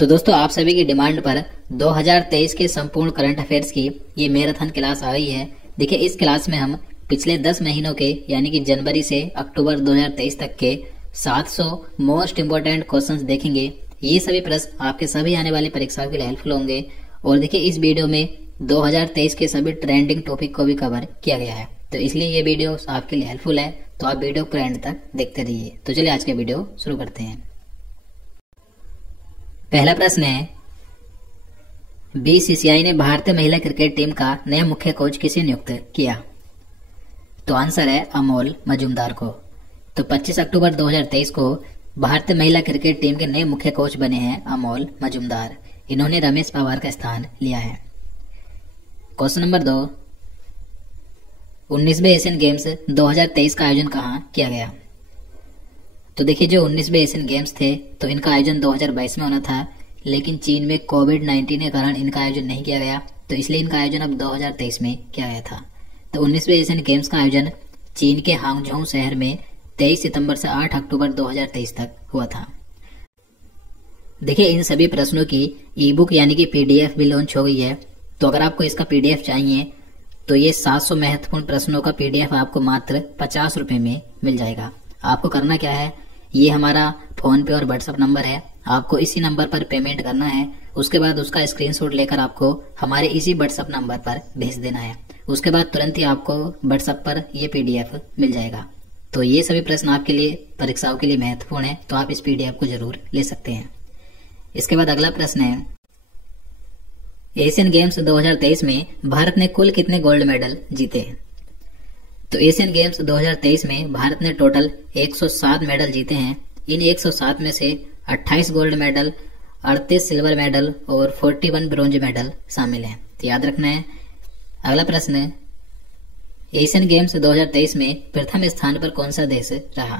तो दोस्तों आप सभी की डिमांड पर 2023 के संपूर्ण करंट अफेयर्स की ये मैराथन क्लास आ गई है। देखिए इस क्लास में हम पिछले 10 महीनों के यानी कि जनवरी से अक्टूबर 2023 तक के 700 मोस्ट इम्पोर्टेंट क्वेश्चंस देखेंगे। ये सभी प्रश्न आपके सभी आने वाली परीक्षाओं के लिए हेल्पफुल होंगे। और देखिए इस वीडियो में 2023 के सभी ट्रेंडिंग टॉपिक को भी कवर किया गया है, तो इसलिए ये वीडियो आपके लिए हेल्पफुल है। तो आप वीडियो को एंड तक देखते रहिए। तो चलिए आज के वीडियो शुरू करते हैं। पहला प्रश्न है, बीसीसीआई ने भारतीय महिला क्रिकेट टीम का नया मुख्य कोच किसे नियुक्त किया? तो आंसर है अमोल मजूमदार को। तो 25 अक्टूबर 2023 को भारतीय महिला क्रिकेट टीम के नए मुख्य कोच बने हैं अमोल मजूमदार। इन्होंने रमेश पवार का स्थान लिया है। क्वेश्चन नंबर 2, 19वें एशियन गेम्स 2023 का आयोजन कहाँ किया गया? तो देखिए जो 19वें एशियन गेम्स थे तो इनका आयोजन 2022 में होना था, लेकिन चीन में कोविड-19 के कारण इनका आयोजन नहीं किया गया, तो इसलिए इनका आयोजन अब 2023 में किया गया था। तो 19वें एशियन गेम्स का आयोजन चीन के हांगझोउ शहर में 23 सितंबर से 8 अक्टूबर 2023 तक हुआ था। देखिए इन सभी प्रश्नों की ई बुक यानी कि पीडीएफ भी लॉन्च हो गई है। तो अगर आपको इसका पीडीएफ चाहिए तो ये 700 महत्वपूर्ण प्रश्नों का पीडीएफ आपको मात्र 50 रुपए में मिल जाएगा। आपको करना क्या है, ये हमारा फोन पे और व्हाट्सएप नंबर है, आपको इसी नंबर पर पेमेंट करना है। उसके बाद उसका स्क्रीनशॉट लेकर आपको हमारे इसी व्हाट्सएप नंबर पर भेज देना है। उसके बाद तुरंत ही आपको व्हाट्सएप पर ये पीडीएफ मिल जाएगा। तो ये सभी प्रश्न आपके लिए परीक्षाओं के लिए महत्वपूर्ण है, तो आप इस पीडीएफ को जरूर ले सकते हैं। इसके बाद अगला प्रश्न है, एशियन गेम्स 2023 में भारत ने कुल कितने गोल्ड मेडल जीते? तो एशियन गेम्स 2023 में भारत ने टोटल 107 मेडल जीते हैं। इन 107 में से 28 गोल्ड मेडल, 38 सिल्वर मेडल और 41 ब्रोंज मेडल शामिल हैं। तो याद रखना है। अगला प्रश्न है, एशियन गेम्स 2023 में प्रथम स्थान पर कौन सा देश रहा?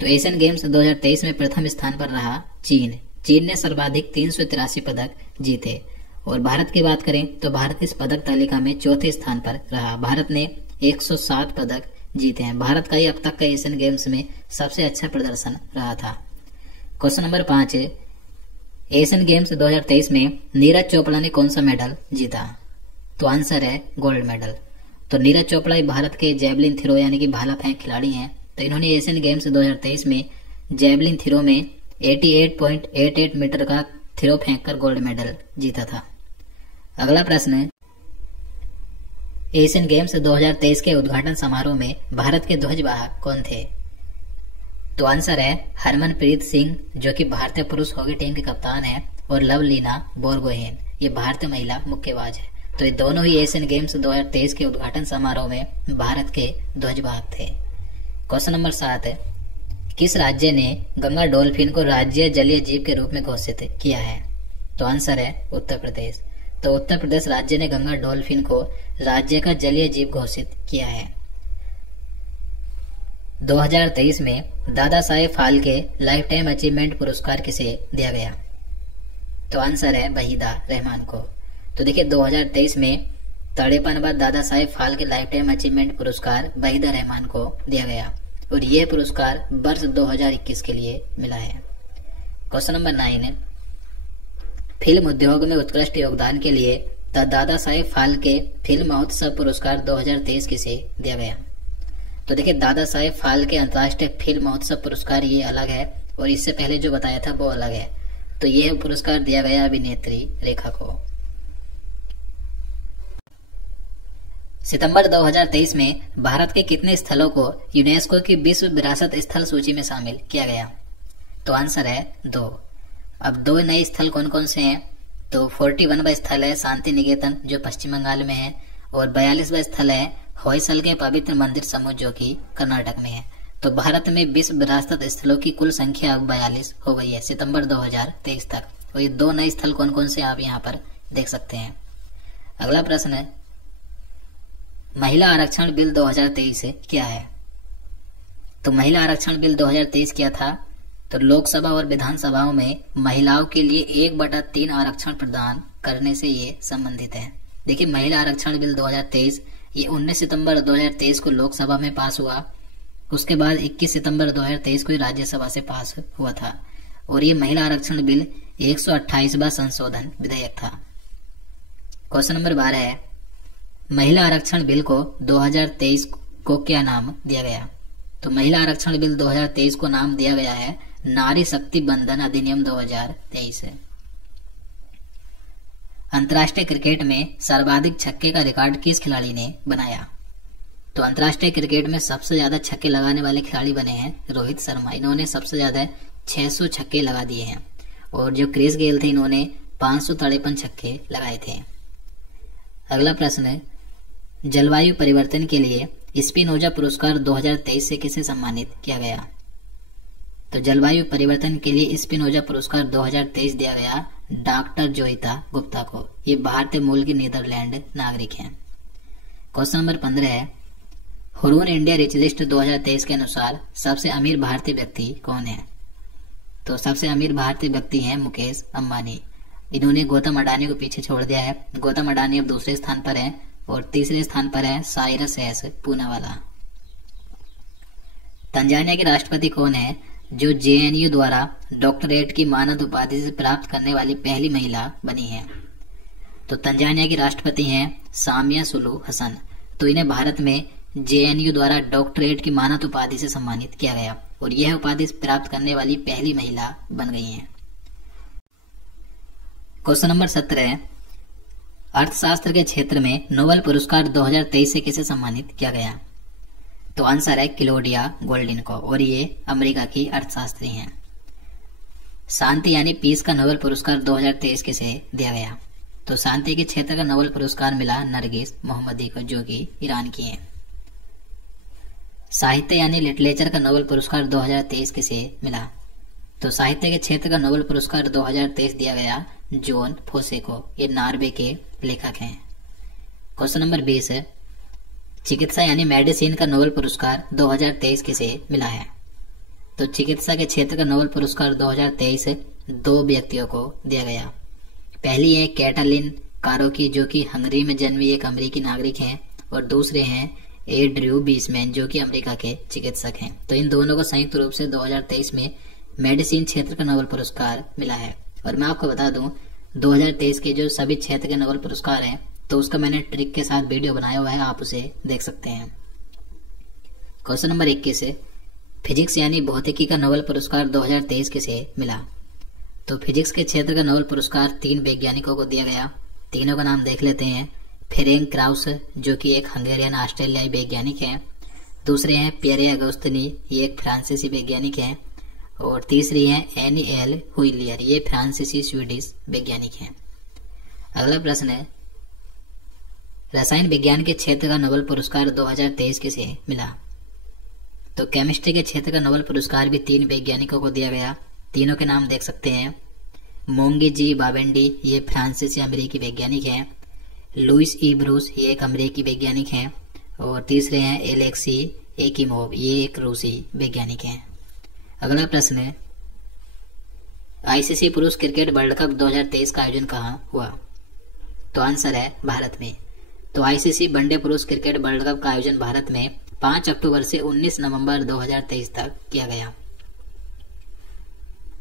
तो एशियन गेम्स 2023 में प्रथम स्थान पर रहा चीन। चीन ने सर्वाधिक 383 पदक जीते। और भारत की बात करें तो भारत इस पदक तालिका में चौथे स्थान पर रहा। भारत ने 107 पदक जीते हैं। भारत का ही अब तक का एशियन गेम्स में सबसे अच्छा प्रदर्शन रहा था। क्वेश्चन नंबर 5 है, एशियन गेम्स 2023 में नीरज चोपड़ा ने कौन सा मेडल जीता? तो आंसर है गोल्ड मेडल। तो नीरज चोपड़ा भारत के जैवलिन थ्रो यानी कि भाला फेंक खिलाड़ी हैं। तो इन्होंने एशियन गेम्स 2023 में जैवलिन थ्रो में 88.88 मीटर का थ्रो फेंक कर गोल्ड मेडल जीता था। अगला प्रश्न है, एशियन गेम्स 2023 के उद्घाटन समारोह में भारत के ध्वजवाहक कौन थे? तो आंसर है हरमनप्रीत सिंह, जो कि भारतीय पुरुष हॉकी टीम के कप्तान है, और लवलीना बोरगोहेन, ये भारतीय महिला मुक्केबाज है। तो ये दोनों ही एशियन गेम्स 2023 के उद्घाटन समारोह में भारत के ध्वजवाहक थे। क्वेश्चन नंबर 7 है, किस राज्य ने गंगा डॉल्फिन को राज्य जलीय जीव के रूप में घोषित किया है? तो आंसर है उत्तर प्रदेश। तो उत्तर प्रदेश राज्य ने गंगा डॉल्फिन को राज्य का जलीय जीव घोषित किया है। 2023 में Dada Saheb Phalke life time achievement पुरस्कार किसे दिया गया? तो आंसर है वहीदा रहमान को। तो देखिए 2023 में तड़ेपन बाद Dada Saheb Phalke life time achievement पुरस्कार वहीदा रहमान को दिया गया, और यह पुरस्कार वर्ष 2021 के लिए मिला है। क्वेश्चन नंबर 9 है, फिल्म उद्योग में उत्कृष्ट योगदान के लिए दादा साहेब फाल्के फिल्म महोत्सव पुरस्कार 2023 किसे दिया गया? तो देखिए दादा साहेब फाल्के अंतर्राष्ट्रीय फिल्म महोत्सव पुरस्कार ये अलग है, और इससे पहले जो बताया था वो अलग है। तो यह पुरस्कार दिया गया अभिनेत्री रेखा को। सितंबर 2023 में भारत के कितने स्थलों को यूनेस्को की विश्व विरासत स्थल सूची में शामिल किया गया? तो आंसर है 2। अब 2 नए स्थल कौन कौन से हैं? तो 41वां स्थल है शांति निकेतन, जो पश्चिम बंगाल में है, और 42वां स्थल है होयसल के पवित्र मंदिर समूह, जो कि कर्नाटक में है। तो भारत में विश्व विरासत स्थलों की कुल संख्या अब 42 हो गई है सितंबर 2023 तक। और ये 2 नए स्थल कौन कौन से आप यहाँ पर देख सकते हैं। अगला प्रश्न है, महिला आरक्षण बिल 2023 क्या है? तो महिला आरक्षण बिल 2023 क्या था? तो लोकसभा और विधानसभाओं में महिलाओं के लिए 1/3 आरक्षण प्रदान करने से ये संबंधित है। देखिए महिला आरक्षण बिल 2023 ये 19 सितंबर 2023 को लोकसभा में पास हुआ। उसके बाद 21 सितंबर 2023 को राज्यसभा से पास हुआ था। और ये महिला आरक्षण बिल 128वां संशोधन विधेयक था। क्वेश्चन नंबर 12 है, महिला आरक्षण बिल को 2023 को क्या नाम दिया गया? तो महिला आरक्षण बिल 2023 को नाम दिया गया है नारी शक्ति बंधन अधिनियम 2023 है। अंतर्राष्ट्रीय क्रिकेट में सर्वाधिक छक्के का रिकॉर्ड किस खिलाड़ी ने बनाया? तो अंतर्राष्ट्रीय क्रिकेट में सबसे ज्यादा छक्के लगाने वाले खिलाड़ी बने हैं रोहित शर्मा। इन्होंने सबसे ज्यादा 600 छक्के लगा दिए हैं। और जो क्रिस गेल थे, इन्होंने 553 छक्के लगाए थे। अगला प्रश्न है, जलवायु परिवर्तन के लिए स्पिनोजा पुरस्कार 2023 से किसे सम्मानित किया गया? तो जलवायु परिवर्तन के लिए स्पिनोजा पुरस्कार 2023 दिया गया डॉक्टर जोहिता गुप्ता को। ये भारतीय मूल की नीदरलैंड नागरिक हैं। क्वेश्चन नंबर 15 है, हुरून इंडिया रिच लिस्ट 2023 के अनुसार सबसे अमीर भारतीय व्यक्ति कौन है? तो सबसे अमीर भारतीय व्यक्ति हैं मुकेश अंबानी। इन्होंने गौतम अडानी को पीछे छोड़ दिया है। गौतम अडानी अब दूसरे स्थान पर है और तीसरे स्थान पर है साइरस एस पूनावाला। तंजानिया के राष्ट्रपति कौन है जो जेएनयू द्वारा डॉक्टरेट की मानद उपाधि से प्राप्त करने वाली पहली महिला बनी है? तो तंजानिया की राष्ट्रपति हैं सामिया सुलू हसन। तो इन्हें भारत में जेएनयू द्वारा डॉक्टरेट की मानद उपाधि से सम्मानित किया गया और यह उपाधि प्राप्त करने वाली पहली महिला बन गई हैं। क्वेश्चन नंबर 17 है, अर्थशास्त्र के क्षेत्र में नोबेल पुरस्कार 2023 से किसे सम्मानित किया गया? तो आंसर है क्लौडिया गोल्डिन को और ये अमेरिका की अर्थशास्त्री हैं। शांति यानी पीस का नोबेल पुरस्कार 2023 किसे दिया गया? तो शांति के क्षेत्र का नोबेल पुरस्कार मिला नरगिस मोहम्मदी को, जो कि ईरान की हैं। साहित्य यानी लिटरेचर का नोबेल पुरस्कार 2023 किसे मिला? तो साहित्य के क्षेत्र का नोबेल पुरस्कार 2023 दिया गया जॉन फोसे को। ये नॉर्वे के लेखक हैं। क्वेश्चन नंबर 20 है, चिकित्सा यानी मेडिसिन का नोबेल पुरस्कार 2023 किसे मिला है? तो चिकित्सा के क्षेत्र का नोबेल पुरस्कार 2023 दो व्यक्तियों को दिया गया। पहली है कैटलिन कारोकी, जो कि हंगरी में जन्मी एक अमेरिकी नागरिक हैं, और दूसरे हैं एड्रयू बीसमैन, जो कि अमेरिका के चिकित्सक हैं। तो इन दोनों को संयुक्त रूप से 2023 में मेडिसिन क्षेत्र का नोबेल पुरस्कार मिला है। और मैं आपको बता दूं 2023 के जो सभी क्षेत्र के नोबेल पुरस्कार हैं, तो उसका मैंने ट्रिक के साथ वीडियो बनाया हुआ है, आप उसे देख सकते हैं। क्वेश्चन नंबर 21 है, फिजिक्स यानी भौतिकी का नोबेल पुरस्कार 2023 किसे मिला? तो फिजिक्स के क्षेत्र का नोबेल पुरस्कार 3 वैज्ञानिकों को दिया गया। तीनों का नाम देख लेते हैं। फेरेंक क्राउस, जो कि एक हंगेरियन ऑस्ट्रेलियाई वैज्ञानिक हैं। दूसरे हैं पियरे अगोस्तिनी, ये एक फ्रांसीसी वैज्ञानिक हैं। और तीसरी है एनी एल हुइलियर, ये फ्रांसीसी स्वीडिश वैज्ञानिक हैं। अगला प्रश्न है, रसायन विज्ञान के क्षेत्र का नोबेल पुरस्कार 2023 किसे मिला? तो केमिस्ट्री के क्षेत्र का नोबेल पुरस्कार भी 3 वैज्ञानिकों को दिया गया। तीनों के नाम देख सकते हैं। मोंगी जी बावेंडी, ये फ्रांसीसी अमेरिकी वैज्ञानिक हैं। लुइस ई ब्रूस, ये एक अमेरिकी वैज्ञानिक हैं। और तीसरे हैं एलेक्सी एकिमोव, ये एक रूसी वैज्ञानिक हैं। अगला प्रश्न है, आईसीसी पुरुष क्रिकेट वर्ल्ड कप 2023 का आयोजन कहाँ हुआ? तो आंसर है भारत में। तो आईसीसी वनडे पुरुष क्रिकेट वर्ल्ड कप का आयोजन भारत में 5 अक्टूबर से 19 नवंबर 2023 तक किया गया।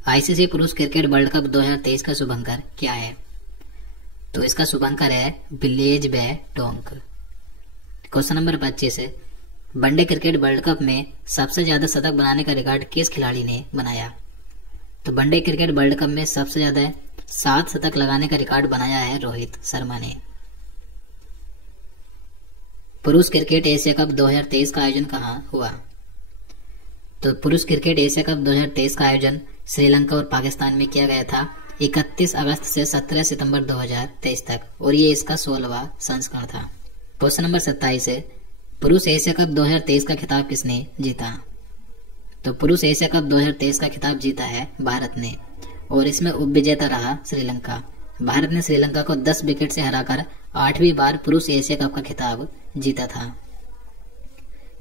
आईसीसी पुरुष क्रिकेट वर्ल्ड कप 2023 का शुभंकर क्या है? तो इसका शुभंकर है ब्लेज बैटोंक। क्वेश्चन नंबर 25 है, वनडे क्रिकेट वर्ल्ड कप में सबसे ज्यादा शतक बनाने का रिकॉर्ड किस खिलाड़ी ने बनाया? तो वनडे क्रिकेट वर्ल्ड कप में सबसे ज्यादा 7 शतक लगाने का रिकॉर्ड बनाया है रोहित शर्मा ने। पुरुष क्रिकेट एशिया कप 2023 का आयोजन कहाँ हुआ? तो पुरुष क्रिकेट एशिया कप 2023 का आयोजन श्रीलंका और पाकिस्तान में किया गया था 31 अगस्त से 17 सितंबर 2023 तक, और ये इसका 16वां संस्करण था। क्वेश्चन नंबर 27 है, पुरुष एशिया कप 2023 का खिताब किसने जीता? तो पुरुष एशिया कप 2023 का खिताब जीता है भारत ने, और इसमें उपविजेता रहा श्रीलंका। भारत ने श्रीलंका को 10 विकेट से हराकर 8वीं बार पुरुष एशिया कप का खिताब जीता था।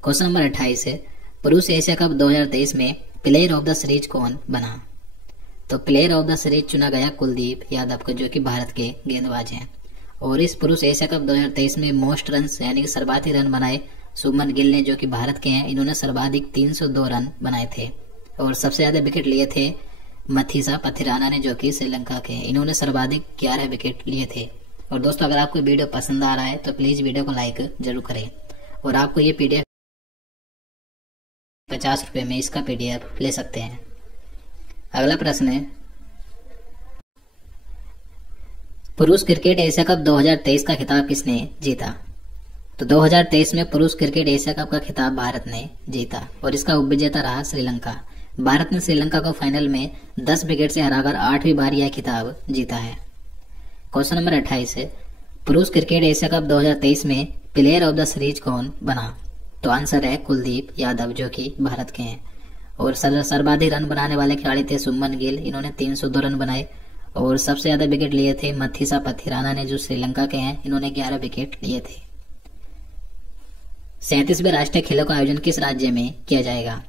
क्वेश्चन नंबर 28 है, पुरुष एशिया कप 2023 में प्लेयर ऑफ द सीरीज कौन बना? तो प्लेयर ऑफ द सीरीज चुना गया कुलदीप यादव को, जो कि भारत के गेंदबाज हैं। और इस पुरुष एशिया कप 2023 में मोस्ट रन यानी कि सर्वाधिक रन बनाए शुभमन गिल ने, जो कि भारत के हैं। इन्होंने सर्वाधिक 302 रन बनाए थे, और सबसे ज्यादा विकेट लिए थे मथीसा पथिराना ने, जो कि श्रीलंका के हैं। इन्होंने सर्वाधिक 11 विकेट लिए थे। और दोस्तों, अगर आपको वीडियो पसंद आ रहा है तो प्लीज वीडियो को लाइक जरूर करें। और आपको ये पीडीएफ 50 रुपए में इसका पीडीएफ ले सकते हैं। अगला प्रश्न है, पुरुष क्रिकेट एशिया कप 2023 का खिताब किसने जीता? तो 2023 में पुरुष क्रिकेट एशिया कप का खिताब भारत ने जीता और इसका उपविजेता रहा श्रीलंका। भारत ने श्रीलंका को फाइनल में 10 विकेट से हराकर 8वीं बार यह खिताब जीता है। क्वेश्चन नंबर 28 है, पुरुष क्रिकेट एशिया कप 2023 में प्लेयर ऑफ द सीरीज कौन बना? तो आंसर है कुलदीप यादव, जो कि भारत के हैं। और सर्वाधिक रन बनाने वाले खिलाड़ी थे शुभमन गिल, इन्होंने 302 रन बनाए। और सबसे ज्यादा विकेट लिए थे मथीसा पथिराना ने, जो श्रीलंका के हैं, इन्होंने 11 विकेट लिए थे। 37वें राष्ट्रीय खेलों का आयोजन किस राज्य में किया जाएगा?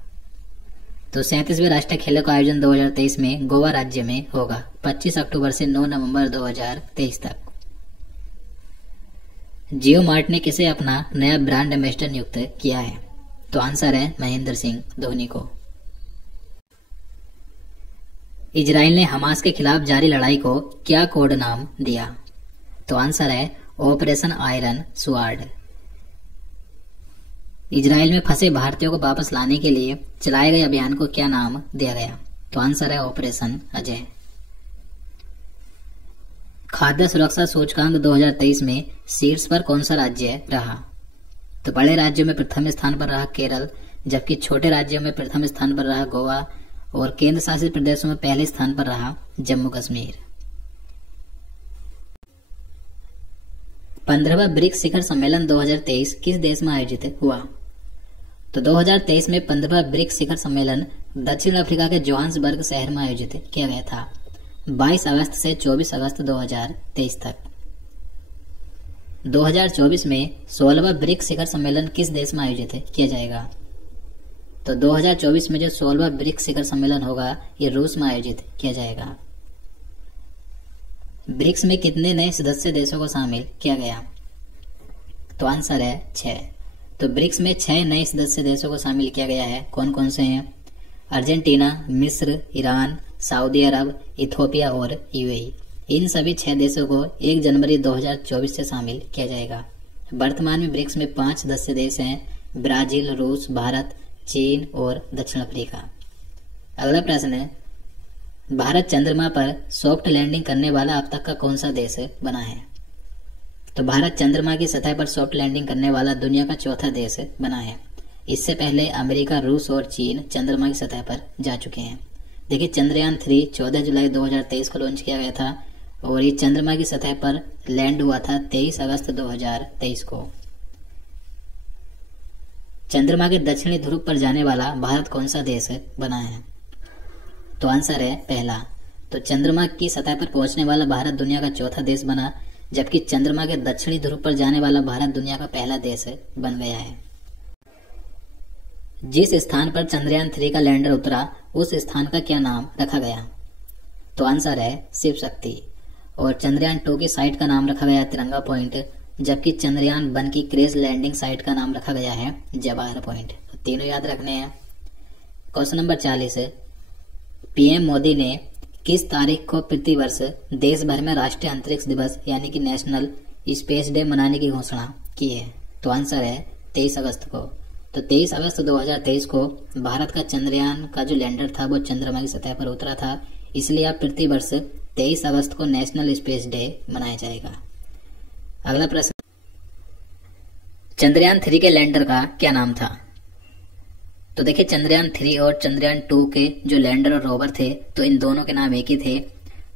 तो 37वें राष्ट्रीय खेलों का आयोजन 2023 में गोवा राज्य में होगा, 25 अक्टूबर से 9 नवंबर 2023 तक। जियो मार्ट ने किसे अपना नया ब्रांड एम्बेसडर नियुक्त किया है? तो आंसर है महेंद्र सिंह धोनी को। इजराइल ने हमास के खिलाफ जारी लड़ाई को क्या कोड नाम दिया? तो आंसर है ऑपरेशन आयरन स्वॉर्ड। इजराइल में फंसे भारतीयों को वापस लाने के लिए चलाए गए अभियान को क्या नाम दिया गया? तो आंसर है ऑपरेशन अजय। खाद्य सुरक्षा सूचकांक 2023 में शीर्ष पर कौन सा राज्य रहा? तो बड़े राज्यों में प्रथम स्थान पर रहा केरल, जबकि छोटे राज्यों में प्रथम स्थान पर रहा गोवा और केंद्र शासित प्रदेशों में पहले स्थान पर रहा जम्मू कश्मीर। 15वां ब्रिक्स शिखर सम्मेलन 2023 किस देश में आयोजित हुआ? तो 2023 में 15वां ब्रिक्स शिखर सम्मेलन दक्षिण अफ्रीका के जोहान्सबर्ग शहर में आयोजित किया गया था, 22 अगस्त से 24 अगस्त 2023 तक। 2024 में 16वां ब्रिक्स शिखर सम्मेलन किस देश में आयोजित किया जाएगा? तो 2024 में जो 16वां ब्रिक्स शिखर सम्मेलन होगा, ये रूस में आयोजित किया जाएगा। ब्रिक्स में कितने नए सदस्य देशों को शामिल किया गया? तो आंसर है 6। तो ब्रिक्स में 6 नए सदस्य देशों को शामिल किया गया है। कौन कौन से हैं? अर्जेंटीना, मिस्र, ईरान, सऊदी अरब, इथियोपिया और यूएई। इन सभी 6 देशों को 1 जनवरी 2024 से शामिल किया जाएगा। वर्तमान में ब्रिक्स में 5 सदस्य देश हैं, ब्राजील, रूस, भारत, चीन और दक्षिण अफ्रीका। अगला प्रश्न है, भारत चंद्रमा पर सॉफ्ट लैंडिंग करने वाला अब तक का कौन सा देश बना है? तो भारत चंद्रमा की सतह पर सॉफ्ट लैंडिंग करने वाला दुनिया का चौथा देश बना है। इससे पहले अमेरिका, रूस और चीन चंद्रमा की सतह पर जा चुके हैं। देखिए, चंद्रयान 3 14 जुलाई 2023 को लॉन्च किया गया था और ये चंद्रमा की सतह पर लैंड हुआ था 23 अगस्त 2023 को। चंद्रमा के दक्षिणी ध्रुव पर जाने वाला भारत कौन सा देश बना है? तो आंसर है पहला। तो चंद्रमा की सतह पर पहुंचने वाला भारत दुनिया का चौथा देश बना, जबकि चंद्रमा के दक्षिणी ध्रुव पर जाने वाला भारत दुनिया का पहला देश बन गया है। जिस स्थान पर चंद्रयान 3 का लैंडर उतरा, उस स्थान का क्या नाम रखा गया? तो आंसर है शिव शक्ति। और चंद्रयान 2 की साइट का नाम रखा गया तिरंगा पॉइंट, जबकि चंद्रयान 1 की क्रैश लैंडिंग साइट का नाम रखा गया है जवाहर पॉइंट। तो तीनों याद रखने हैं। क्वेश्चन नंबर 40 है, पीएम मोदी ने किस तारीख को प्रतिवर्ष देश भर में राष्ट्रीय अंतरिक्ष दिवस यानी कि नेशनल स्पेस डे मनाने की घोषणा की है? तो आंसर है 23 अगस्त को। तो 23 अगस्त 2023 को भारत का चंद्रयान का जो लैंडर था वो चंद्रमा की सतह पर उतरा था, इसलिए अब प्रतिवर्ष 23 अगस्त को नेशनल स्पेस डे मनाया जाएगा। अगला प्रश्न, चंद्रयान 3 के लैंडर का क्या नाम था? तो देखिए, चंद्रयान 3 और चंद्रयान 2 के जो लैंडर और रोवर थे, तो इन दोनों के नाम एक ही थे।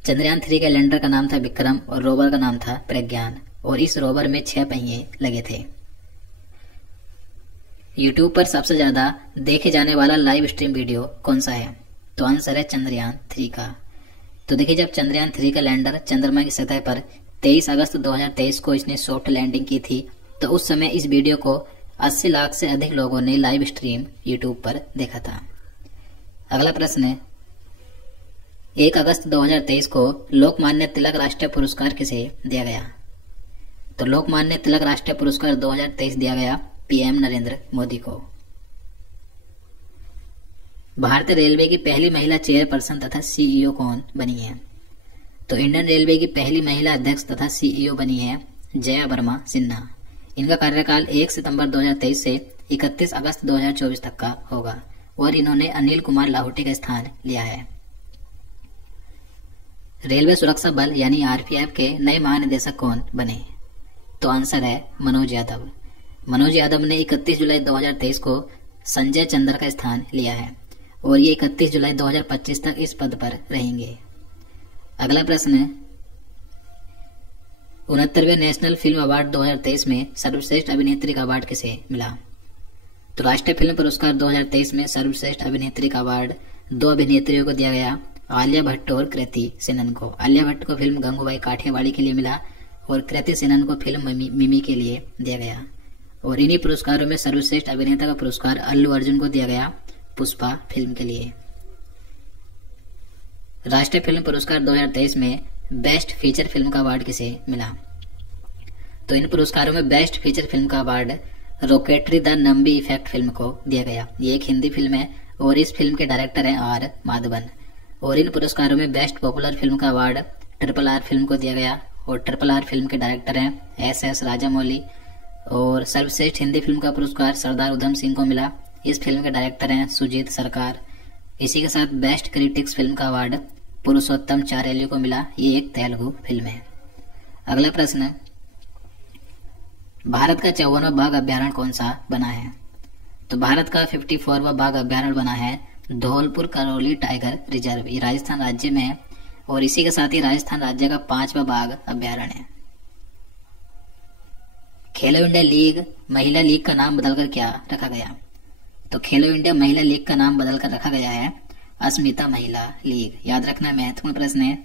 चंद्रयान 3 के लैंडर का नाम था विक्रम और रोवर का नाम था प्रज्ञान, और इस रोवर में 6 पहिए लगे थे। यूट्यूब पर सबसे ज्यादा देखे जाने वाला लाइव स्ट्रीम वीडियो कौन सा है? तो आंसर है चंद्रयान 3 का। तो देखिए, जब चंद्रयान 3 का लैंडर चंद्रमा की सतह पर 23 अगस्त 2023 को इसने सॉफ्ट लैंडिंग की थी, तो उस समय इस वीडियो को 80 लाख से अधिक लोगों ने लाइव स्ट्रीम यूट्यूब पर देखा था। अगला प्रश्न है, 1 अगस्त 2023 को लोकमान्य तिलक राष्ट्रीय पुरस्कार किसे दिया गया? तो लोकमान्य तिलक राष्ट्रीय पुरस्कार 2023 दिया गया पीएम नरेंद्र मोदी को। भारतीय रेलवे की पहली महिला चेयरपर्सन तथा सीईओ कौन बनी है? तो इंडियन रेलवे की पहली महिला अध्यक्ष तथा सीईओ बनी है जया वर्मा सिन्हा। इनका कार्यकाल 1 सितंबर 2023 से 31 अगस्त 2024 तक का होगा और इन्होंने अनिल कुमार लाहौटी का स्थान लिया है। रेलवे सुरक्षा बल यानी आरपीएफ के नए महानिदेशक कौन बने? तो आंसर है मनोज यादव। मनोज यादव ने 31 जुलाई 2023 को संजय चंद्र का स्थान लिया है और ये 31 जुलाई 2025 तक इस पद पर रहेंगे। अगला प्रश्न है 69वें नेशनल फिल्म अवार्ड 2023 में सर्वश्रेष्ठ अभिनेत्री का अवार्ड किसे मिला? तो राष्ट्रीय फिल्म पुरस्कार 2023 में सर्वश्रेष्ठ अभिनेत्री का अवार्ड 2 अभिनेत्रियों को दिया गया, आलिया भट्ट और कृति सेनन को। आलिया भट्ट को फिल्म गंगूबाई काठियावाड़ी के लिए मिला और कृति सेनन को फिल्म मिमी के लिए दिया गया। और इन्हीं पुरस्कारों में सर्वश्रेष्ठ अभिनेता का पुरस्कार अल्लू अर्जुन को दिया गया पुष्पा फिल्म के लिए। राष्ट्रीय फिल्म पुरस्कार 2023 में बेस्ट फीचर फिल्म का अवार्ड किसे मिला? तो इन पुरस्कारों में बेस्ट फीचर फिल्म का award rocketry the Nambi effect film को दिया गया। ये एक हिंदी फिल्म है और इस फिल्म के डायरेक्टर हैं आर माधवन। और इन पुरस्कारों में बेस्ट पॉपुलर फिल्म का अवार्ड RRR फिल्म को दिया गया और RRR फिल्म के डायरेक्टर हैं SS राजामौली। और सर्वश्रेष्ठ हिंदी फिल्म का पुरस्कार सरदार उधम सिंह को मिला, इस फिल्म के डायरेक्टर हैं सुजीत सरकार। इसी के साथ बेस्ट क्रिटिक्स फिल्म का अवार्ड पुरुषोत्तम चारेली को मिला, ये एक तेलुगु फिल्म है। अगला प्रश्न, भारत का 54वां बाघ अभ्यारण्य कौन सा बना है? तो भारत का 54वां बाघ अभ्यारण्य बना है धौलपुर करौली टाइगर रिजर्व। ये राजस्थान राज्य में है और इसी के साथ ही राजस्थान राज्य का 5वां बाघ अभ्यारण्य है। खेलो इंडिया लीग महिला लीग का नाम बदलकर क्या रखा गया? तो खेलो इंडिया महिला लीग का नाम बदलकर रखा गया है अस्मिता महिला लीग। याद रखना महत्वपूर्ण प्रश्न है।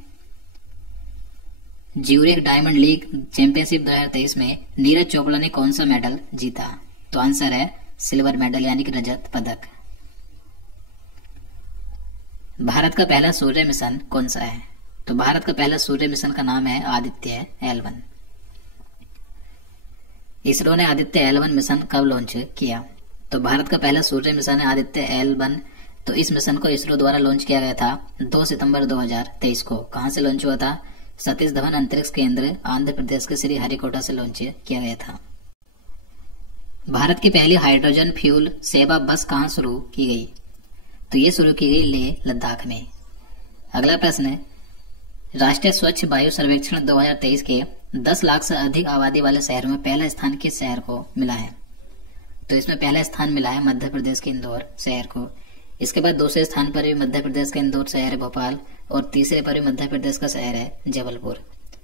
ज्यूरिख डायमंड लीग चैंपियनशिप 2023 में नीरज चोपड़ा ने कौन सा मेडल जीता? तो आंसर है सिल्वर मेडल यानी कि रजत पदक। भारत का पहला सूर्य मिशन कौन सा है? तो भारत का पहला सूर्य मिशन का नाम है आदित्य L1। इसरो ने आदित्य L1 मिशन कब लॉन्च किया? तो भारत का पहला सूर्य मिशन है आदित्य L1। तो इस मिशन को इसरो द्वारा लॉन्च किया गया था 2 सितंबर 2023 को। कहां से लॉन्च हुआ था? सतीश धवन अंतरिक्ष केंद्र आंध्र प्रदेश के श्री हरिकोटा से लॉन्च किया गया था। भारत की पहली हाइड्रोजन फ्यूल सेवा बस कहां शुरू की गई? तो ये शुरू की गई लेह लद्दाख में। अगला प्रश्न है, राष्ट्रीय स्वच्छ वायु सर्वेक्षण 2023 के 10 लाख से अधिक आबादी वाले शहरों में पहला स्थान किस शहर को मिला है? तो इसमें पहला स्थान मिला है मध्य प्रदेश के इंदौर शहर को। इसके बाद दूसरे स्थान पर भी मध्य प्रदेश का इंदौर शहर है भोपाल और तीसरे पर भी मध्य प्रदेश का शहर है जबलपुर।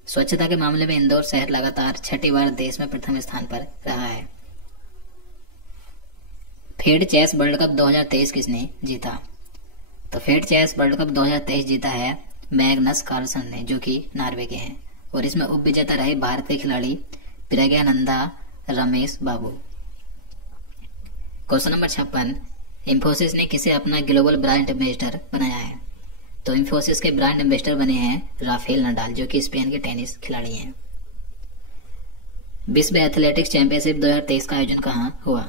स्वच्छता के मामले में इंदौर शहर लगातार 6ठी बार देश में प्रथम स्थान पर रहा है। फेड चेस वर्ल्ड कप 2023 किसने जीता? तो फेड चेस वर्ल्ड कप 2023 जीता है मैग्नस कार्लसन ने, जो कि नॉर्वे के हैं। और इसमें उप विजेता रहे भारत के खिलाड़ी प्रज्ञानंदा रमेश बाबू। क्वेश्चन नंबर 56, इंफोसिस ने किसे अपना ग्लोबल ब्रांड एम्बेसडर बनाया है? तो इंफोसिस के ब्रांड एम्बेसडर बने हैं राफेल नडाल, जो कि स्पेन के टेनिस खिलाड़ी हैं। विश्व एथलेटिक्स चैंपियनशिप 2023 का आयोजन कहाँ हुआ?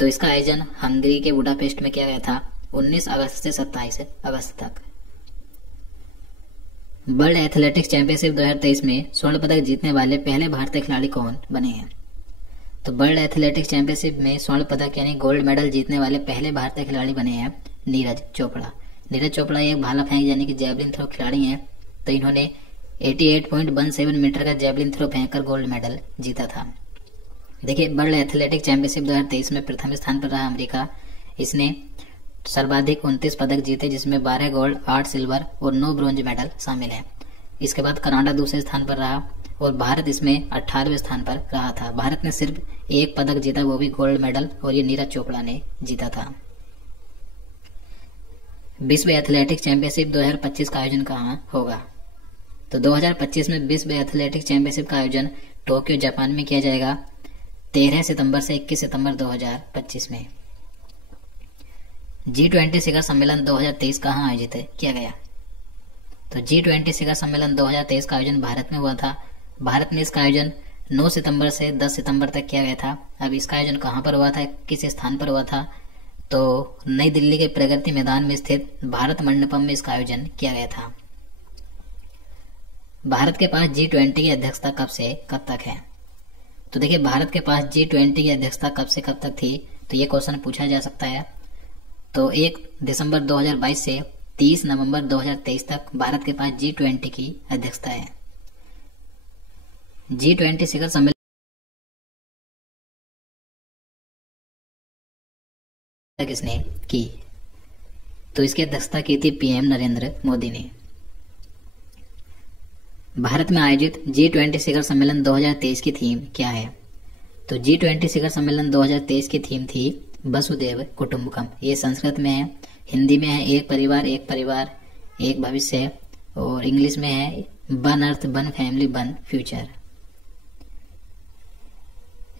तो इसका आयोजन हंगरी के बुडापेस्ट में किया गया था 19 अगस्त से 27 अगस्त तक। वर्ल्ड एथलेटिक्स चैंपियनशिप 2023 में स्वर्ण पदक जीतने वाले पहले भारतीय खिलाड़ी कौन बने हैं? तो वर्ल्ड एथलेटिक्स चैंपियनशिप में स्वर्ण पदक यानी गोल्ड मेडल जीतने वाले पहले भारतीय खिलाड़ी बने हैं नीरज चोपड़ा। नीरज चोपड़ा एक भाला फेंक यानी कि जैवलिन थ्रो खिलाड़ी हैं। तो इन्होंने 88.17 मीटर का जैवलिन थ्रो फेंककर गोल्ड मेडल जीता था। देखिए, वर्ल्ड एथलेटिक्स चैंपियनशिप 2023 में प्रथम स्थान पर रहा अमेरिका। इसने सर्वाधिक 29 पदक जीते, जिसमें 12 गोल्ड, 8 सिल्वर और 9 ब्रोंज मेडल शामिल हैं। इसके बाद कनाडा दूसरे स्थान पर रहा और भारत इसमें 18वें स्थान पर रहा था। भारत ने सिर्फ एक पदक जीता, वो भी गोल्ड मेडल, और ये नीरज चोपड़ा ने जीता था। विश्व एथलेटिक्स चैंपियनशिप 2025 का आयोजन कहाँ होगा? तो 2025 में विश्व एथलेटिक्स चैंपियनशिप का आयोजन टोक्यो जापान में किया जाएगा 13 सितंबर से 21 सितंबर 2025 में। G20 शिखर सम्मेलन 2023 कहाँ आयोजित किया गया? तो G20 शिखर सम्मेलन 2023 का आयोजन भारत में हुआ था। भारत में इसका आयोजन 9 सितंबर से 10 सितंबर तक किया गया था। अब इसका आयोजन कहाँ पर हुआ था, किस स्थान पर हुआ था? तो नई दिल्ली के प्रगति मैदान में स्थित भारत मंडपम में इसका आयोजन किया गया था। भारत के पास G20 की अध्यक्षता कब से कब तक है? तो देखिए, भारत के पास G20 की अध्यक्षता कब से कब तक थी, तो ये क्वेश्चन पूछा जा सकता है। तो 1 दिसंबर 2022 से 30 नवंबर 2023 तक भारत के पास G20 की अध्यक्षता है। G20 शिखर सम्मेलन किसने की? तो इसकी अध्यक्षता की थी पीएम नरेंद्र मोदी ने। भारत में आयोजित G20 शिखर सम्मेलन 2023 की थीम क्या है? तो G20 शिखर सम्मेलन 2023 की थीम थी वसुधैव कुटुंबकम। ये संस्कृत में है, हिंदी में है एक परिवार एक भविष्य, और इंग्लिश में है one earth one family one future.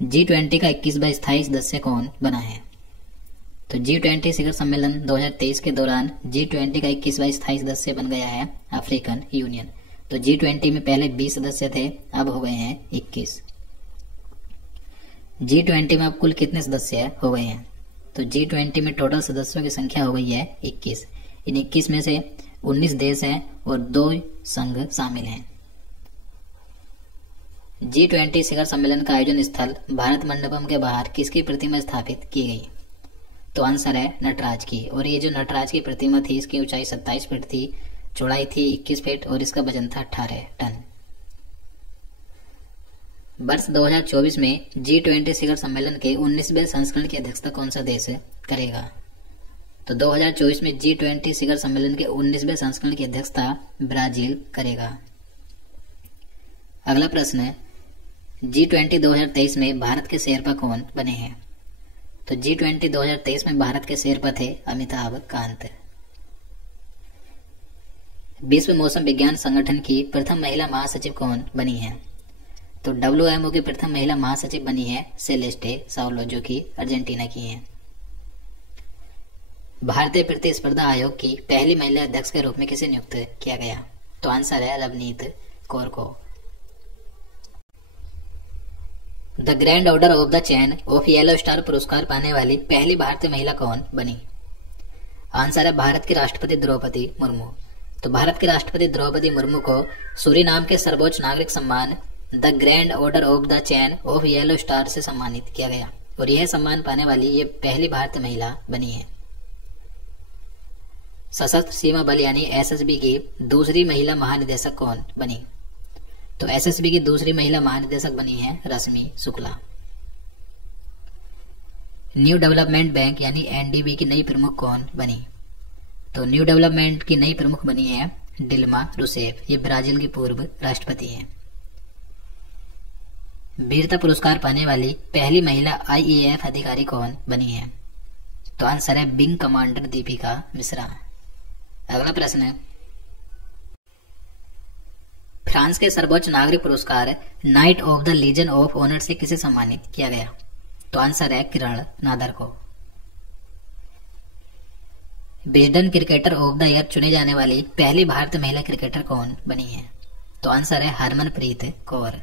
G20 का 21वां स्थायी सदस्य कौन बना है? तो G20 शिखर सम्मेलन 2023 के दौरान G20 का 21वां स्थायी सदस्य बन गया है अफ्रीकन यूनियन। तो G20 में पहले 20 सदस्य थे, अब हो गए हैं 21। G20 में अब कुल कितने सदस्य हो गए हैं? तो G20 में टोटल सदस्यों की संख्या हो गई है 21। इन 21 में से 19 देश हैं और 2 संघ शामिल हैं। G20 शिखर सम्मेलन का आयोजन स्थल भारत मंडपम के बाहर किसकी प्रतिमा स्थापित की गई? तो आंसर है नटराज की। और ये जो नटराज की प्रतिमा थी, इसकी ऊंचाई 27 फीट थी, चौड़ाई थी 21 फीट और इसका वजन था 18 टन। वर्ष 2024 में G20 शिखर सम्मेलन के 19वें संस्करण की अध्यक्षता कौन सा देश करेगा? तो 2024 में G20 शिखर सम्मेलन के 19वें संस्करण की अध्यक्षता ब्राजील करेगा। अगला प्रश्न है, G20 2023 में भारत के शेरपा कौन बने हैं? तो G20 2023 में भारत के शेरपा थे अमिताभ कांत। विश्व मौसम विज्ञान संगठन की प्रथम महिला महासचिव कौन बनी है? तो WMO की प्रथम महिला महासचिव बनी है सेलेस्टे साउलो, जो कि अर्जेंटीना की हैं। भारतीय प्रतिस्पर्धा आयोग की पहली महिला अध्यक्ष के रूप में किसे नियुक्त किया गया? तो आंसर है रवनीत कौर को। The grand order of the chain of yellow star पुरस्कार पाने वाली पहली भारतीय महिला कौन बनी? आंसर है भारत की राष्ट्रपति द्रौपदी मुर्मू। तो भारत के राष्ट्रपति द्रौपदी मुर्मू को सूरीनाम के सर्वोच्च नागरिक सम्मान the grand order of the chain of yellow star से सम्मानित किया गया और यह सम्मान पाने वाली ये पहली भारतीय महिला बनी है। सशस्त्र सीमा बल यानी एसएसबी की दूसरी महिला महानिदेशक कौन बनी? तो एसएसबी की दूसरी महिला महानिदेशक बनी है रश्मि शुक्ला। न्यू डेवलपमेंट बैंक यानी एनडीबी की नई प्रमुख कौन बनी? तो न्यू डेवलपमेंट की नई प्रमुख बनी है डिल्मा रूसेफ। ये ब्राजील की पूर्व राष्ट्रपति हैं। वीरता पुरस्कार पाने वाली पहली महिला आईएएफ अधिकारी कौन बनी है? तो आंसर है विंग कमांडर दीपिका मिश्रा। अगला प्रश्न है, फ्रांस के सर्वोच्च नागरिक पुरस्कार Knight of the Legion of Honour से किसे सम्मानित किया गया? तो आंसर है किरण नादर को। Wisden cricketer of the year चुने जाने वाली पहली भारतीय महिला क्रिकेटर कौन बनी है? तो आंसर है हरमनप्रीत कौर।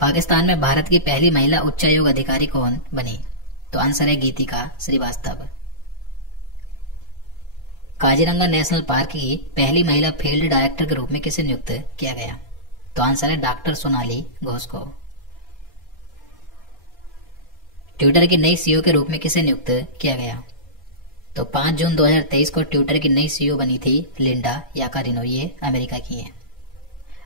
पाकिस्तान में भारत की पहली महिला उच्चायोग अधिकारी कौन बनी? तो आंसर है गीतिका श्रीवास्तव। काजीरंगा नेशनल पार्क की पहली महिला फील्ड डायरेक्टर के रूप में किसे नियुक्त किया गया? तो आंसर है डॉक्टर सोनाली घोष को। ट्विटर की नई सीईओ के रूप में किसे नियुक्त किया गया? तो 5 जून 2023 को ट्विटर की नई सीईओ बनी थी लिंडा याकारिनो। ये अमेरिका की हैं।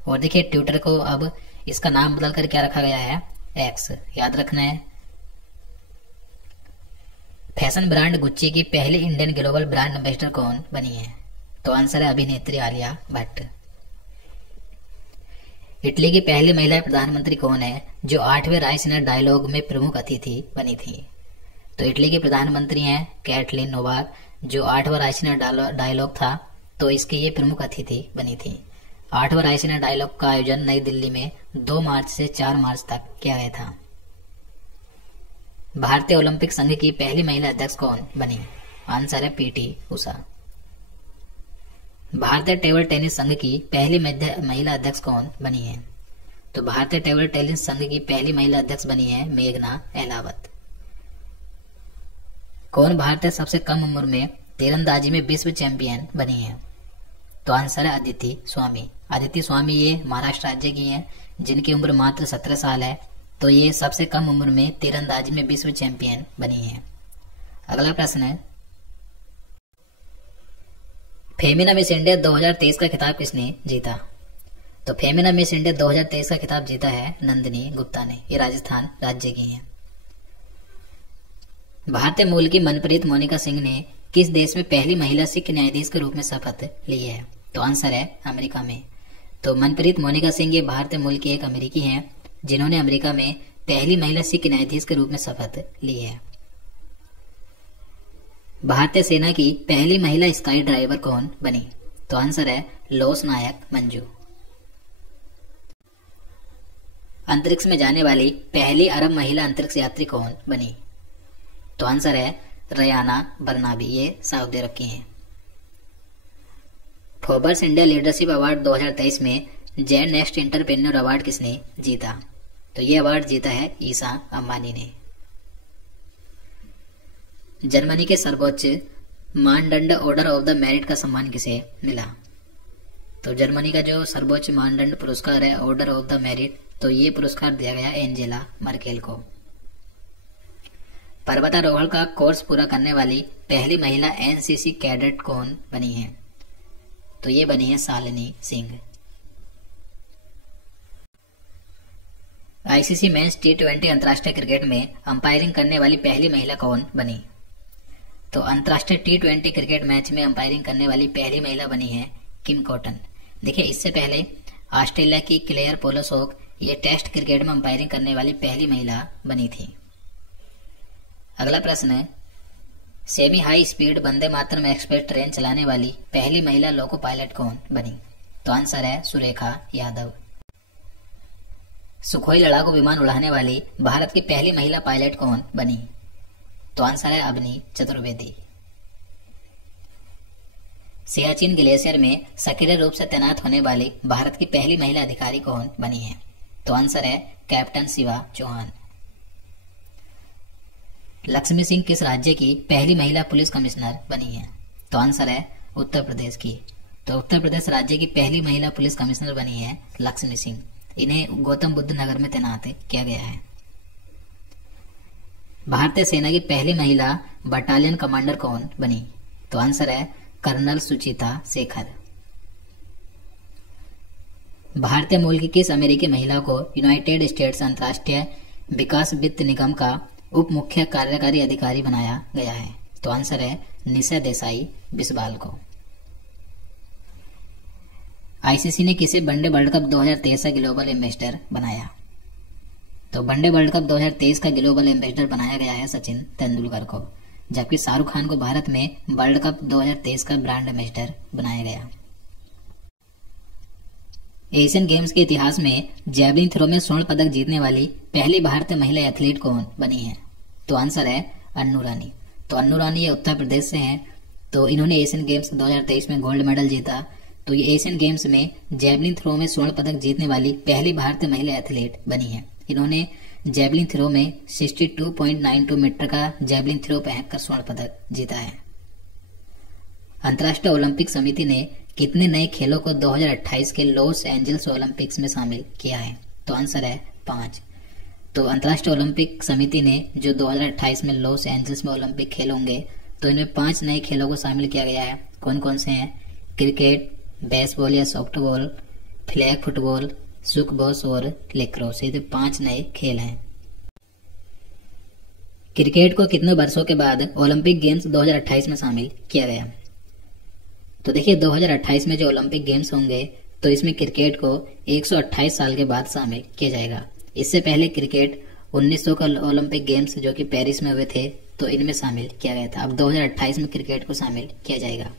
और देखिए, ट्विटर को अब इसका नाम बदलकर क्या रखा गया है? एक्स। याद रखना है। फैशन ब्रांड गुच्ची की पहली इंडियन ग्लोबल ब्रांड एम्बेसडर कौन बनी है? तो आंसर है अभिनेत्री आलिया भट्ट। इटली की पहली महिला प्रधानमंत्री कौन है जो 8वें रायसीना डायलॉग में प्रमुख अतिथि बनी थी? तो इटली की प्रधानमंत्री हैं कैटलिन नोवाक, जो 8वां रायसीना डायलॉग था तो इसकी ये प्रमुख अतिथि बनी थी। 8वां रायसीना डायलॉग का आयोजन नई दिल्ली में 2 मार्च से 4 मार्च तक किया गया था। भारतीय ओलंपिक संघ की पहली महिला अध्यक्ष कौन बनी? आंसर है पीटी उषा। भारतीय टेबल टेनिस संघ की पहली महिला अध्यक्ष कौन बनी है? तो भारतीय टेबल टेनिस संघ की पहली महिला अध्यक्ष बनी है मेघना अहलावत। कौन भारत सबसे कम उम्र में तीरंदाजी में विश्व चैंपियन बनी है? तो आंसर है अदिति स्वामी। अदिति स्वामी ये महाराष्ट्र राज्य की हैं, जिनकी उम्र मात्र 17 साल है। तो ये सबसे कम उम्र में तीरंदाजी में विश्व चैंपियन बनी है। अगला प्रश्न है, फेमिना मिस इंडिया 2023 का खिताब किसने जीता? तो फेमिना मिस इंडिया 2023 का खिताब जीता है नंदिनी गुप्ता ने। ये राजस्थान राज्य की हैं। भारतीय मूल की मनप्रीत मोनिका सिंह ने किस देश में पहली महिला सिख न्यायाधीश के रूप में शपथ ली है? तो आंसर है अमेरिका में। तो मनप्रीत मोनिका सिंह ये भारतीय मूल की एक अमेरिकी हैं, जिन्होंने अमेरिका में पहली महिला सिख न्यायाधीश के रूप में शपथ ली है। भारतीय सेना की पहली महिला स्काई ड्राइवर कौन बनी? तो आंसर है लोस नायक मंजू। अंतरिक्ष में जाने वाली पहली अरब महिला अंतरिक्ष यात्री कौन बनी? तो आंसर है रयाना बर्नाबी। ये सऊदी अरब की हैं। फोर्ब्स इंडिया लीडरशिप अवार्ड 2023 में जेड नेक्स्ट एंटरप्रेन्योर अवार्ड किसने जीता? तो ये अवार्ड जीता है ईसा अंबानी ने। जर्मनी के सर्वोच्च मानदंड ऑर्डर ऑफ द मेरिट का सम्मान किसे मिला? तो जर्मनी का जो सर्वोच्च मानदंड पुरस्कार है ऑर्डर ऑफ द मेरिट, तो ये पुरस्कार दिया गया एंजेला मर्केल को। पर्वतारोहण का कोर्स पूरा करने वाली पहली महिला एनसीसी कैडेट कौन बनी है? तो ये बनी है Shalini Singh. ICC men's T20 अंतर्राष्ट्रीय क्रिकेट में अंपायरिंग करने वाली पहली महिला कौन बनी? तो अंतर्राष्ट्रीय T20 क्रिकेट मैच में अंपायरिंग करने वाली पहली महिला बनी है किम कॉटन। देखिए, इससे पहले ऑस्ट्रेलिया की क्लेयर पोलोसोक ये टेस्ट क्रिकेट में अंपायरिंग करने वाली पहली महिला बनी थी। अगला प्रश्न है, semi high speed Vande Mataram express train चलाने वाली पहली महिला लोको पायलट कौन बनी? तो आंसर है सुरेखा यादव। सुखोई लड़ाकू विमान उड़ाने वाली भारत की पहली महिला पायलट कौन बनी? तो आंसर है अवनी चतुर्वेदी। सियाचिन ग्लेशियर में सक्रिय रूप से तैनात होने वाली भारत की पहली महिला अधिकारी कौन बनी है? तो आंसर है कैप्टन शिवा चौहान। लक्ष्मी सिंह किस राज्य की पहली महिला पुलिस कमिश्नर बनी है? तो आंसर है उत्तर प्रदेश की। तो उत्तर प्रदेश राज्य की पहली महिला पुलिस कमिश्नर बनी है लक्ष्मी सिंह। इन्हें गौतम बुद्ध नगर में तैनात किया गया है। भारतीय सेना की पहली महिला बटालियन कमांडर कौन बनी? तो आंसर है कर्नल सुचिता शेखर। भारतीय मूल की किस अमेरिकी महिला को यूनाइटेड स्टेट्स अंतर्राष्ट्रीय विकास वित्त निगम का उप मुख्य कार्यकारी अधिकारी बनाया गया है? तो आंसर है निशा देसाई बिस्वाल को। आईसीसी ने किसे वनडे वर्ल्ड कप 2023 का ग्लोबल एम्बेसडर बनाया? तो वनडे वर्ल्ड कप 2023 का ग्लोबल एम्बेसडर बनाया गया है सचिन तेंदुलकर को, जबकि शाहरुख खान को भारत में वर्ल्ड कप 2023 का ब्रांड एम्बेसडर बनाया गया। एशियन गेम्स के इतिहास में जैवलिन थ्रो में स्वर्ण पदक जीतने वाली पहली भारतीय महिला एथलीट कौन बनी है? तो आंसर है अन्नू रानी। तो अन्नू रानी ये उत्तर प्रदेश से हैं। तो इन्होंने एशियन गेम्स 2023 में गोल्ड मेडल जीता। तो ये एशियन गेम्स में जैवलिन थ्रो में स्वर्ण पदक जीतने वाली पहली भारतीय महिला एथलीट बनी है। इन्होंने जैवलिन थ्रो में 62.92 मीटर का जैवलिन थ्रो फेंककर स्वर्ण पदक जीता है। अंतर्राष्ट्रीय ओलंपिक समिति ने कितने नए खेलों को 2028 के लॉस एंजल्स ओलंपिक्स में शामिल किया है? तो आंसर है 5। तो अंतर्राष्ट्रीय ओलंपिक समिति ने जो 2028 में लॉस एंजल्स में ओलंपिक खेल होंगे, तो इनमें 5 नए खेलों को शामिल किया गया है। कौन कौन से हैं? क्रिकेट, बेसबॉल या सॉफ्टबॉल, फ्लैग फुटबॉल, सुकबॉस और लेक्रोस। ये 5 नए खेल हैं। क्रिकेट को कितने वर्षों के बाद ओलंपिक गेम्स 2028 में शामिल किया गया? तो देखिए, 2028 में जो ओलंपिक गेम्स होंगे, तो इसमें क्रिकेट को 128 साल के बाद शामिल किया जाएगा। इससे पहले क्रिकेट 1900 का ओलंपिक गेम्स जो कि पेरिस में हुए थे, तो इनमें शामिल किया गया था। अब 2028 में क्रिकेट को शामिल किया जाएगा।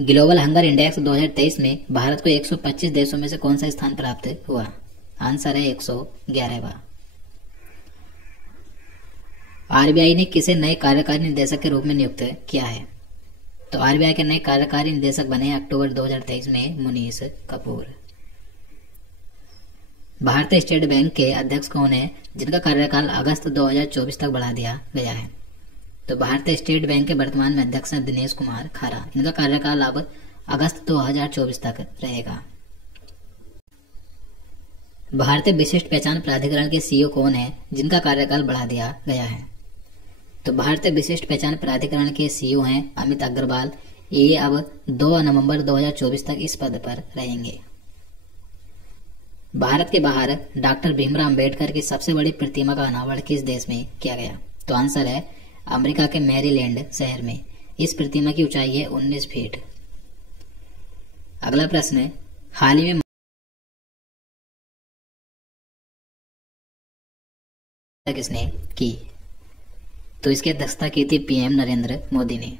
ग्लोबल हंगर इंडेक्स 2023 में भारत को 125 देशों में से कौन सा स्थान प्राप्त हुआ? आंसर है 111वां। आरबीआई ने किसे नए कार्यकारी निदेशक के रूप में नियुक्त किया है? तो आरबीआई के नए कार्यकारी निदेशक बने अक्टूबर 2023 में मुनीश कपूर। भारतीय स्टेट बैंक के अध्यक्ष कौन है जिनका कार्यकाल अगस्त 2024 तक बढ़ा दिया गया है? तो भारतीय स्टेट बैंक के वर्तमान में अध्यक्ष हैं दिनेश कुमार खारा। इनका कार्यकाल अब अगस्त 2024 तक रहेगा। भारतीय विशिष्ट पहचान प्राधिकरण के सीईओ कौन है जिनका कार्यकाल बढ़ा दिया गया है? तो भारतीय विशिष्ट पहचान प्राधिकरण के सीईओ हैं अमित अग्रवाल। ये अब 2 नवंबर 2024 तक इस पद पर रहेंगे। भारत के बाहर डॉक्टर भीमराव अंबेडकर की सबसे बड़ी प्रतिमा का अनावरण किस देश में किया गया? तो आंसर है अमेरिका के मैरीलैंड शहर में। इस प्रतिमा की ऊंचाई है 19 फीट। अगला प्रश्न है, हाल ही में किसने की? तो इसकी अध्यक्षता की थी पीएम नरेंद्र मोदी ने।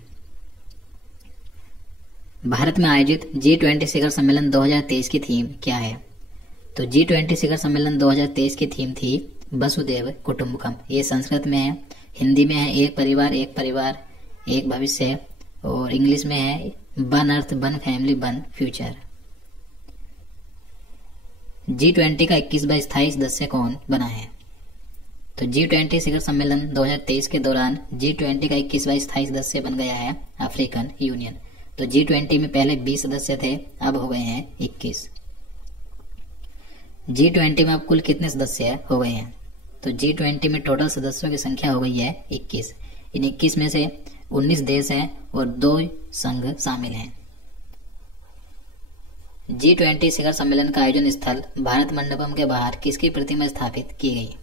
भारत में आयोजित G20 शिखर सम्मेलन 2023 की थीम क्या है? तो G20 शिखर सम्मेलन 2023 की थीम थी वसुधैव कुटुंबकम। ये संस्कृत में है, हिंदी में है एक परिवार एक भविष्य, और इंग्लिश में है one earth one family one future. G20 का 21वां स्थायी सदस्य कौन बना है? तो G20 शिखर सम्मेलन 2023 के दौरान G20 का 21वां स्थायी सदस्य बन गया है अफ्रीकन यूनियन। तो G20 में पहले 20 सदस्य थे, अब हो गए हैं 21। G20 में अब कुल कितने सदस्य हो गए हैं? तो G20 में टोटल सदस्यों की संख्या हो गई है 21। इन 21 में से 19 देश हैं और 2 संघ शामिल हैं। G20 शिखर सम्मेलन का आयोजन स्थल भारत मंडपम के बाहर किसकी प्रतिमा स्थापित की गई?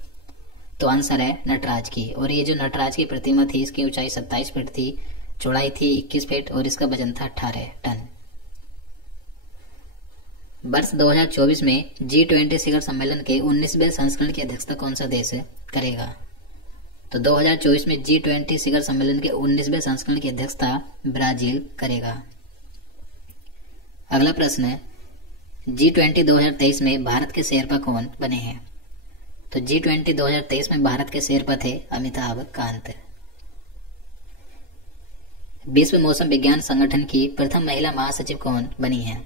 तो आंसर है नटराज की। और ये जो नटराज की प्रतिमा थी इसकी ऊंचाई 27 फीट थी, चौड़ाई थी 21 फीट और इसका वजन था 18 टन। वर्ष 2024 में G20 शिखर सम्मेलन के 19वें संस्करण की अध्यक्षता कौन सा देश करेगा? तो 2024 में G20 शिखर सम्मेलन के 19वें संस्करण की अध्यक्षता ब्राजील करेगा। अगला प्रश्न है, G20 2023 में भारत के शेरपा कौन बने हैं? तो G20 2023 में भारत के शेरपा थे अमिताभ कांत। विश्व मौसम विज्ञान संगठन की प्रथम महिला महासचिव कौन बनी है?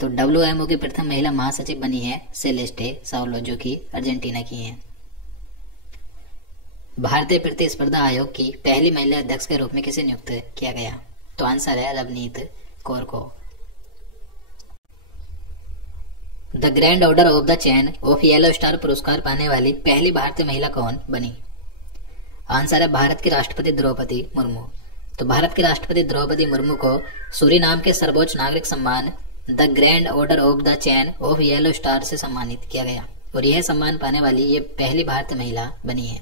तो WMO की प्रथम महिला महासचिव बनी है सेलेस्टे साउलो, जो कि अर्जेंटीना की हैं। भारतीय प्रतिस्पर्धा आयोग की पहली महिला अध्यक्ष के रूप में किसे नियुक्त किया गया? तो आंसर है रवनीत कौर को। The grand order of the chain of yellow star पुरस्कार पाने वाली पहली भारतीय महिला कौन बनी? आंसर है भारत की राष्ट्रपति द्रौपदी मुर्मू। तो भारत के राष्ट्रपति द्रौपदी मुर्मू को सूरीनाम के सर्वोच्च नागरिक सम्मान the grand order of the chain of yellow star से सम्मानित किया गया और यह सम्मान पाने वाली ये पहली भारतीय महिला बनी है।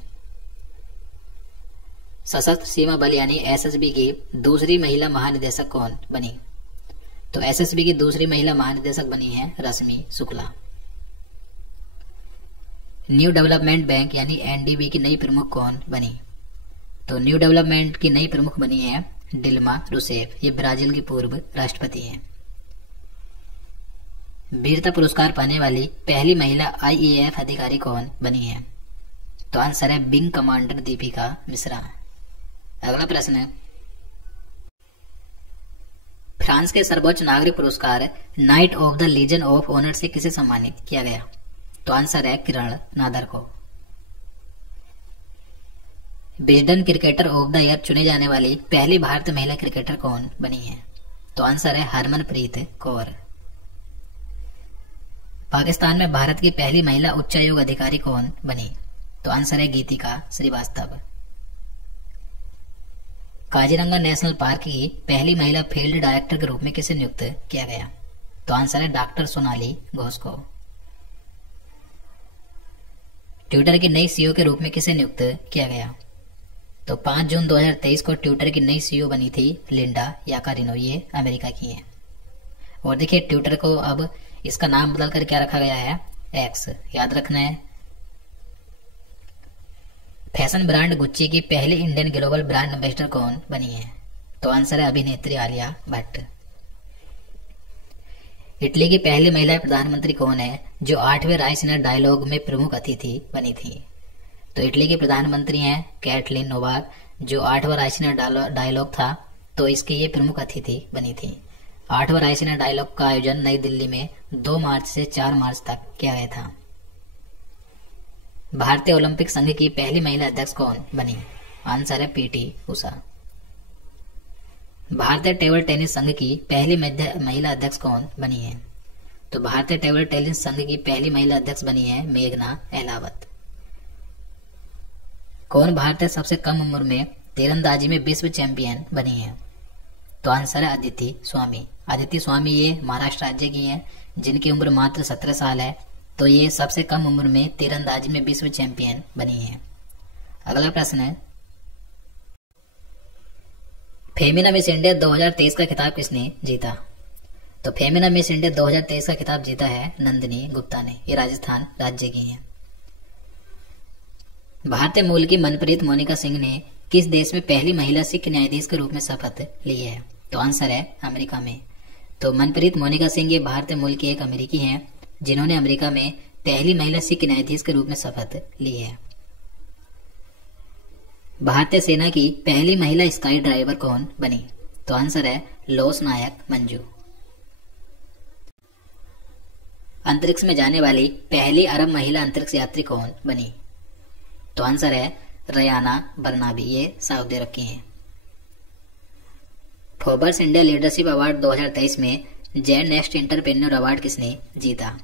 सशस्त्र सीमा बल यानी SSB की दूसरी महिला महानिदेशक कौन बनी? तो SSB की दूसरी महिला महानिदेशक बनी है रश्मि शुक्ला। न्यू डेवलपमेंट बैंक यानी NDB की नई प्रमुख कौन बनी? तो न्यू डेवलपमेंट की नई प्रमुख बनी है डिल्मा रूसेफ। ये ब्राजील की पूर्व राष्ट्रपति हैं। वीरता पुरस्कार पाने वाली पहली महिला IAF अधिकारी कौन बनी है? तो आंसर है विंग कमांडर दीपिका मिश्रा। अगला प्रश्न है, फ्रांस के सर्वोच्च नागरिक पुरस्कार Knight of the Legion of Honour से किसे सम्मानित किया गया? तो आंसर है किरण नादर को। Wisden cricketer of the year चुने जाने वाली पहली भारतीय महिला क्रिकेटर कौन बनी है? तो आंसर है हरमनप्रीत कौर। पाकिस्तान में भारत की पहली महिला उच्चायोग अधिकारी कौन बनी? तो आंसर है गीतिका श्रीवास्तव। काजीरंगा नेशनल पार्क की पहली महिला फील्ड डायरेक्टर के रूप में किसे नियुक्त किया गया? तो आंसर है डॉक्टर सोनाली घोष को। ट्विटर की नई सीईओ के रूप में किसे नियुक्त किया गया? तो 5 जून 2023 को ट्विटर की नई सीईओ बनी थी लिंडा याकारिनो। ये अमेरिका की है। और देखिए ट्विटर को अब इसका नाम बदल कर क्या रखा गया है? एक्स। याद रखना है। फैशन ब्रांड गुच्ची की पहली इंडियन ग्लोबल ब्रांड एम्बेसडर कौन बनी है? तो आंसर है अभिनेत्री आलिया भट्ट। इटली की पहली महिला प्रधानमंत्री कौन है जो 8वें रायसीना डायलॉग में प्रमुख अतिथि बनी थी? तो इटली की प्रधानमंत्री हैं कैटलिन नोवाक, जो 8वां रायसीना डायलॉग था तो इसकी ये प्रमुख अतिथि बनी थी। 8वां रायसीना डायलॉग का आयोजन नई दिल्ली में 2 मार्च से 4 मार्च तक किया गया था। भारतीय ओलंपिक संघ की पहली महिला अध्यक्ष कौन बनी? आंसर है पीटी उषा। भारतीय टेबल टेनिस संघ की पहली महिला अध्यक्ष कौन बनी है? तो भारतीय टेबल टेनिस संघ की पहली महिला अध्यक्ष बनी है मेघना अहलावत। कौन भारतीय सबसे कम उम्र में तीरंदाजी में विश्व चैंपियन बनी है? तो आंसर है अदिति स्वामी। अदिति स्वामी ये महाराष्ट्र राज्य की हैं, जिनकी उम्र मात्र 17 साल है। तो ये सबसे कम उम्र में तीरंदाजी में विश्व चैंपियन बनी है। अगला प्रश्न है, फेमिना मिस इंडिया 2023 का खिताब किसने जीता? तो फेमिना मिस इंडिया 2023 का खिताब जीता है नंदिनी गुप्ता ने। ये राजस्थान राज्य की हैं। भारतीय मूल की मनप्रीत मोनिका सिंह ने किस देश में पहली महिला सिख न्यायाधीश के रूप में शपथ ली है? तो आंसर है अमेरिका में। तो मनप्रीत मोनिका सिंह ये भारतीय मूल की एक अमेरिकी हैं, जिन्होंने अमेरिका में पहली महिला सिख न्यायाधीश के रूप में शपथ ली है। भारतीय सेना की पहली महिला स्काई ड्राइवर कौन बनी? तो आंसर है लोस नायक मंजू। अंतरिक्ष में जाने वाली पहली अरब महिला अंतरिक्ष यात्री कौन बनी? तो आंसर है रयाना बर्नाबी। ये सऊदी अरब की हैं। फोर्ब्स इंडिया लीडरशिप अवार्ड 2023 में जेन नेक्स्ट एंटरप्रेन्योर अवार्ड किसने जीता?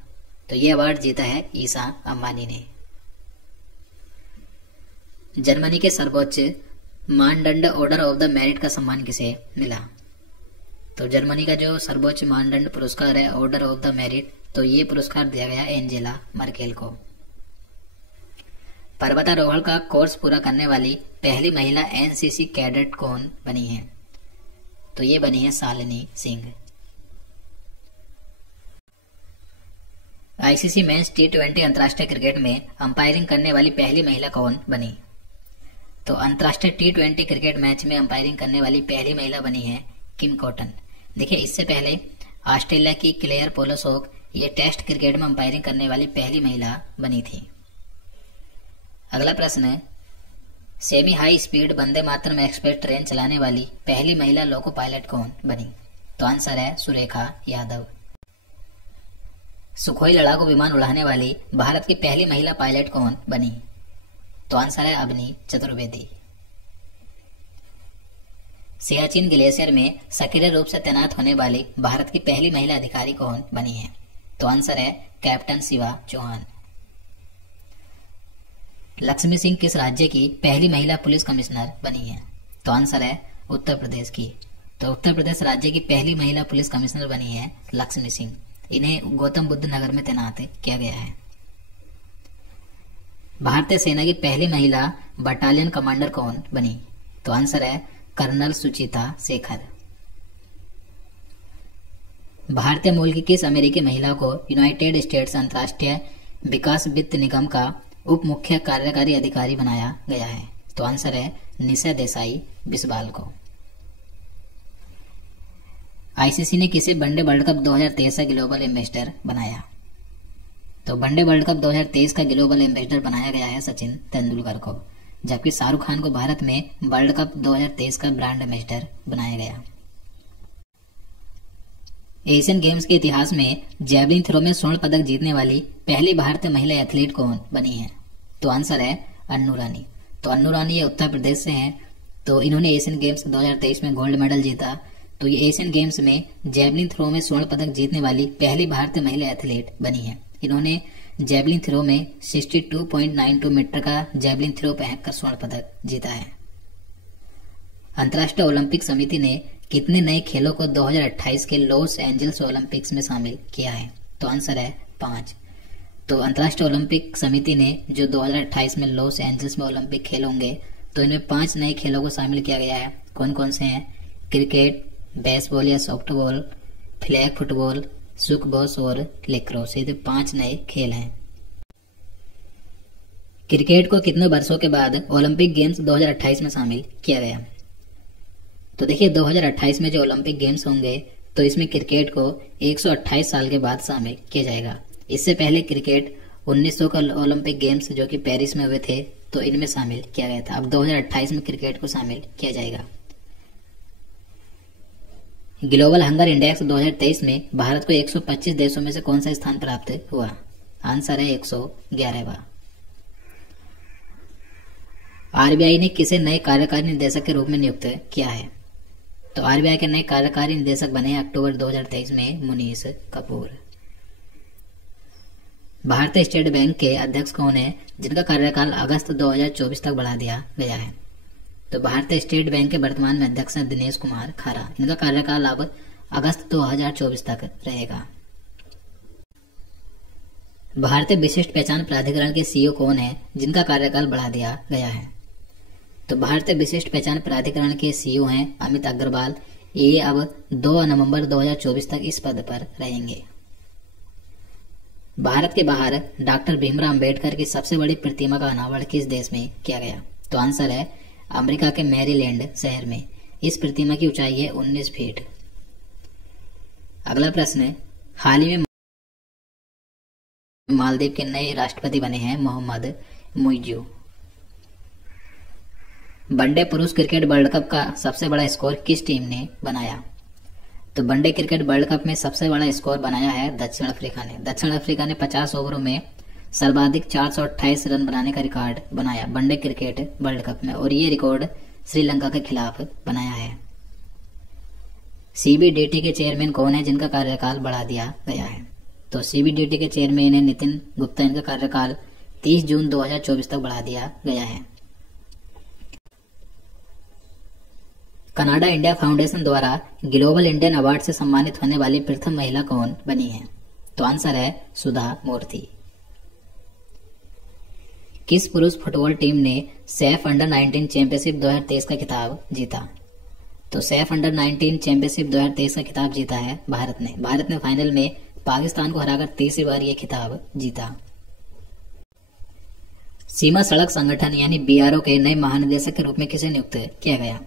तो ये अवार्ड जीता है ईसा अंबानी ने। जर्मनी के सर्वोच्च मानदंड ऑर्डर ऑफ द मेरिट का सम्मान किसे मिला? तो जर्मनी का जो सर्वोच्च मानदंड पुरस्कार है ऑर्डर ऑफ द मेरिट, तो ये पुरस्कार दिया गया एंजेला मर्केल को। पर्वतारोहण का कोर्स पूरा करने वाली पहली महिला एनसीसी कैडेट कौन बनी है? तो ये बनी है Shalini Singh. ICC men's T20 अंतर्राष्ट्रीय क्रिकेट में अंपायरिंग करने वाली पहली महिला कौन बनी? तो अंतर्राष्ट्रीय T20 क्रिकेट मैच में अंपायरिंग करने वाली पहली महिला बनी है किम कॉटन। देखिए, इससे पहले ऑस्ट्रेलिया की क्लेयर पोलोसोक ये टेस्ट क्रिकेट में अंपायरिंग करने वाली पहली महिला बनी थी। अगला प्रश्न है, semi high speed Vande Mataram express train चलाने वाली पहली महिला लोको पायलट कौन बनी? तो आंसर है सुरेखा यादव। सुखोई लड़ाकू विमान उड़ाने वाली भारत की पहली महिला पायलट कौन बनी? तो आंसर है अवनी चतुर्वेदी। सियाचिन ग्लेशियर में सक्रिय रूप से तैनात होने वाली भारत की पहली महिला अधिकारी कौन बनी है? तो आंसर है कैप्टन शिवा चौहान। लक्ष्मी सिंह किस राज्य की पहली महिला पुलिस कमिश्नर बनी है? तो आंसर है उत्तर प्रदेश की। तो उत्तर प्रदेश राज्य की पहली महिला पुलिस कमिश्नर बनी है लक्ष्मी सिंह। इन्हें गौतम बुद्ध नगर में तैनात किया गया है। भारतीय सेना की पहली महिला बटालियन कमांडर कौन बनी? तो आंसर है कर्नल सुचिता शेखर। भारतीय मूल की किस अमेरिकी महिला को यूनाइटेड स्टेट्स अंतर्राष्ट्रीय विकास वित्त निगम का उप मुख्य कार्यकारी अधिकारी बनाया गया है? तो आंसर है निशा देसाई बिस्वाल को। आईसीसी ने किसे वनडे वर्ल्ड कप 2023 का ग्लोबल एम्बेसडर बनाया? तो वनडे वर्ल्ड कप 2023 का ग्लोबल एम्बेसडर बनाया गया है सचिन तेंदुलकर को, जबकि शाहरुख खान को भारत में वर्ल्ड कप 2023 का ब्रांड एम्बेसडर बनाया गया। एशियन गेम्स के इतिहास में जैवलिन थ्रो में स्वर्ण पदक जीतने वाली पहली भारतीय महिला एथलीट कौन बनी है? तो आंसर है अन्नू रानी। तो अन्नू रानी ये उत्तर प्रदेश से हैं। तो इन्होंने एशियन गेम्स 2023 में गोल्ड मेडल जीता। तो ये एशियन गेम्स में जैवलिन थ्रो में स्वर्ण पदक जीतने वाली पहली भारतीय महिला एथलीट बनी है। इन्होंने जैवलिन थ्रो में 62.92 मीटर का जैवलिन थ्रो फेंककर स्वर्ण पदक जीता है। अंतर्राष्ट्रीय ओलंपिक समिति ने कितने नए खेलों को 2028 के लॉस एंजल्स ओलंपिक्स में शामिल किया है? तो आंसर है 5। तो अंतर्राष्ट्रीय ओलंपिक समिति ने जो 2028 में लॉस एंजल्स में ओलंपिक खेल होंगे, तो इनमें 5 नए खेलों को शामिल किया गया है। कौन कौन से हैं? क्रिकेट, बेसबॉल या सॉफ्टबॉल, फ्लैग फुटबॉल, सुकबॉस और लेक्रोस। ये 5 नए खेल हैं। क्रिकेट को कितने वर्षों के बाद ओलंपिक गेम्स 2028 में शामिल किया गया? तो देखिए, 2028 में जो ओलंपिक गेम्स होंगे, तो इसमें क्रिकेट को 128 साल के बाद शामिल किया जाएगा। इससे पहले क्रिकेट 1900 का ओलंपिक गेम्स जो कि पेरिस में हुए थे, तो इनमें शामिल किया गया था। अब 2028 में क्रिकेट को शामिल किया जाएगा। ग्लोबल हंगर इंडेक्स 2023 में भारत को 125 देशों में से कौन सा स्थान प्राप्त हुआ? आंसर है 111वां। आरबीआई ने किसे नए कार्यकारी निदेशक के रूप में नियुक्त किया है? तो आरबीआई के नए कार्यकारी निदेशक बने हैं अक्टूबर 2023 में मुनीश कपूर। भारतीय स्टेट बैंक के अध्यक्ष कौन है जिनका कार्यकाल अगस्त 2024 तक बढ़ा दिया गया है? तो भारतीय स्टेट बैंक के वर्तमान में अध्यक्ष हैं दिनेश कुमार खारा। इनका कार्यकाल अब अगस्त 2024 तक रहेगा। भारतीय विशिष्ट पहचान प्राधिकरण के सीईओ कौन है जिनका कार्यकाल बढ़ा दिया गया है? तो भारतीय विशिष्ट पहचान प्राधिकरण के सीईओ हैं अमित अग्रवाल। ये अब 2 नवंबर 2024 तक इस पद पर रहेंगे। भारत के बाहर डॉक्टर भीमराव अंबेडकर की सबसे बड़ी प्रतिमा का अनावरण किस देश में किया गया? तो आंसर है अमेरिका के मैरीलैंड शहर में। इस प्रतिमा की ऊंचाई है 19 फीट। अगला प्रश्न है, हाल ही में मालदीव के नए राष्ट्रपति बने हैं मोहम्मद मुइज़। वनडे पुरुष क्रिकेट वर्ल्ड कप का सबसे बड़ा स्कोर किस टीम ने बनाया? तो वनडे क्रिकेट वर्ल्ड कप में सबसे बड़ा स्कोर बनाया है दक्षिण अफ्रीका ने। दक्षिण अफ्रीका ने 50 ओवरों में सर्वाधिक 428 रन बनाने का रिकॉर्ड बनाया वनडे क्रिकेट वर्ल्ड कप में, और ये रिकॉर्ड श्रीलंका के खिलाफ बनाया है। सीबीडीटी के चेयरमैन कौन है जिनका कार्यकाल बढ़ा दिया गया है? तो सीबीडीटी के चेयरमैन है नितिन गुप्ता। इनका कार्यकाल 30 जून 2024 तक बढ़ा दिया गया है। कनाडा इंडिया फाउंडेशन द्वारा ग्लोबल इंडियन अवार्ड से सम्मानित होने वाली प्रथम महिला कौन बनी है? तो आंसर है सुधा मूर्ति। किस पुरुष फुटबॉल टीम ने सैफ अंडर 19 चैंपियनशिप 2023 का खिताब जीता? तो सैफ अंडर 19 चैंपियनशिप 2023 का खिताब जीता है भारत ने। भारत ने फाइनल में पाकिस्तान को हराकर तीसरी बार यह खिताब जीता। सीमा सड़क संगठन यानी बीआरओ के नए महानिदेशक के रूप में किसे नियुक्त किया गया?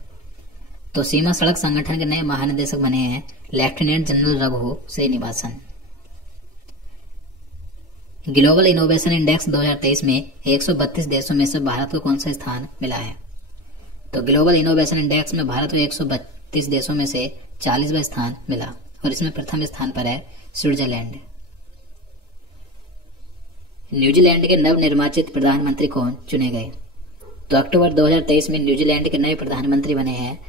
तो सीमा सड़क संगठन के नए महानिदेशक बने हैं lieutenant general Raghu Srinivasan. Global innovation index 2023 में 132 देशों में से भारत को कौन सा स्थान मिला है? तो ग्लोबल इनोवेशन इंडेक्स में भारत को 132 देशों में से 40वां स्थान मिला, और इसमें प्रथम स्थान पर है स्विट्जरलैंड। न्यूजीलैंड के नवनिर्वाचित प्रधानमंत्री कौन चुने गए? तो अक्टूबर 2023 में न्यूजीलैंड के नए प्रधानमंत्री बने हैं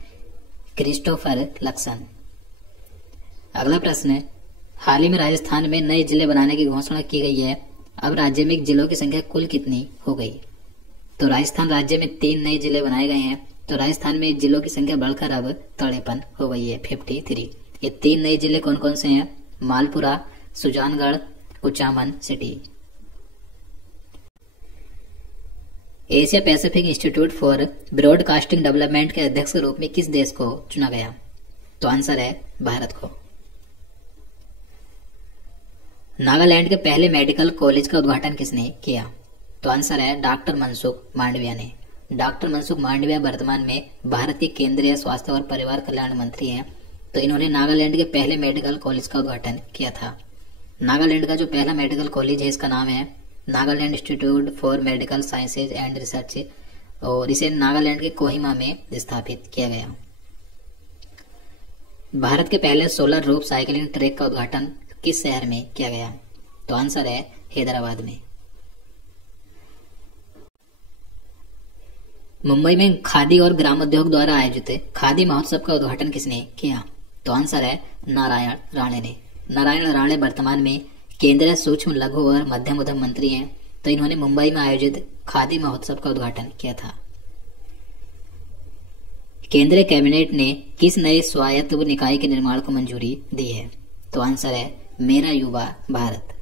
क्रिस्टोफर लक्सन। अगला प्रश्न है, हाल ही में राजस्थान में नए जिले बनाने की घोषणा की गई है। अब राज्य में जिलों की संख्या कुल कितनी हो गई? तो राजस्थान राज्य में 3 नए जिले बनाए गए हैं। तो राजस्थान में जिलों की संख्या बढ़कर अब 53 हो गई है, 53। ये 3 नए जिले कौन कौन से हैं? Malpura, Sujangarh, Kuchaman city. Asia Pacific institute for broadcasting development के अध्यक्ष के रूप में किस देश को चुना गया? तो आंसर है भारत को। नागालैंड के पहले मेडिकल कॉलेज का उद्घाटन किसने किया? तो आंसर है डॉक्टर मनसुख मांडविया ने। डॉक्टर मनसुख मांडविया वर्तमान में भारत के केंद्रीय स्वास्थ्य और परिवार कल्याण मंत्री हैं। तो इन्होंने नागालैंड के पहले मेडिकल कॉलेज का उद्घाटन किया था। नागालैंड का जो पहला मेडिकल कॉलेज है इसका नाम है Nagaland institute for medical sciences and research, और इसे नागालैंड के कोहिमा में स्थापित किया गया। भारत के पहले सोलर रूफ साइकिलिंग ट्रैक का उद्घाटन किस शहर में किया गया? तो आंसर है हैदराबाद में। मुंबई में खादी और ग्रामोद्योग द्वारा आयोजित खादी महोत्सव का उद्घाटन किसने किया? तो आंसर है नारायण राणे ने। नारायण राणे वर्तमान में केंद्रीय सूक्ष्म लघु और मध्यम उद्यम मंत्री हैं। तो इन्होंने मुंबई में आयोजित खादी महोत्सव का उद्घाटन किया था। केंद्रीय कैबिनेट ने किस नए स्वायत्त निकाय के निर्माण को मंजूरी दी है? तो आंसर है मेरा युवा भारत।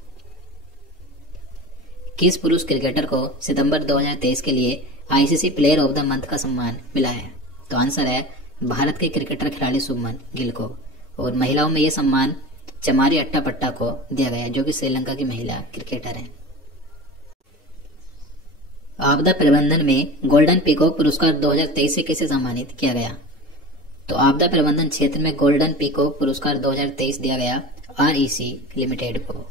किस पुरुष क्रिकेटर को सितंबर 2023 के लिए ICC player of the month का सम्मान मिला है? तो आंसर है भारत के क्रिकेटर खिलाड़ी शुभमन गिल को। और महिलाओं में यह सम्मान चमारी अट्टापट्टा को दिया गया, जो कि श्रीलंका की महिला क्रिकेटर हैं। आपदा प्रबंधन में गोल्डन पीकॉक पुरस्कार 2023 से किसे सम्मानित किया गया? तो आपदा प्रबंधन क्षेत्र में गोल्डन पीकॉक पुरस्कार 2023 दिया गया आरईसी लिमिटेड को।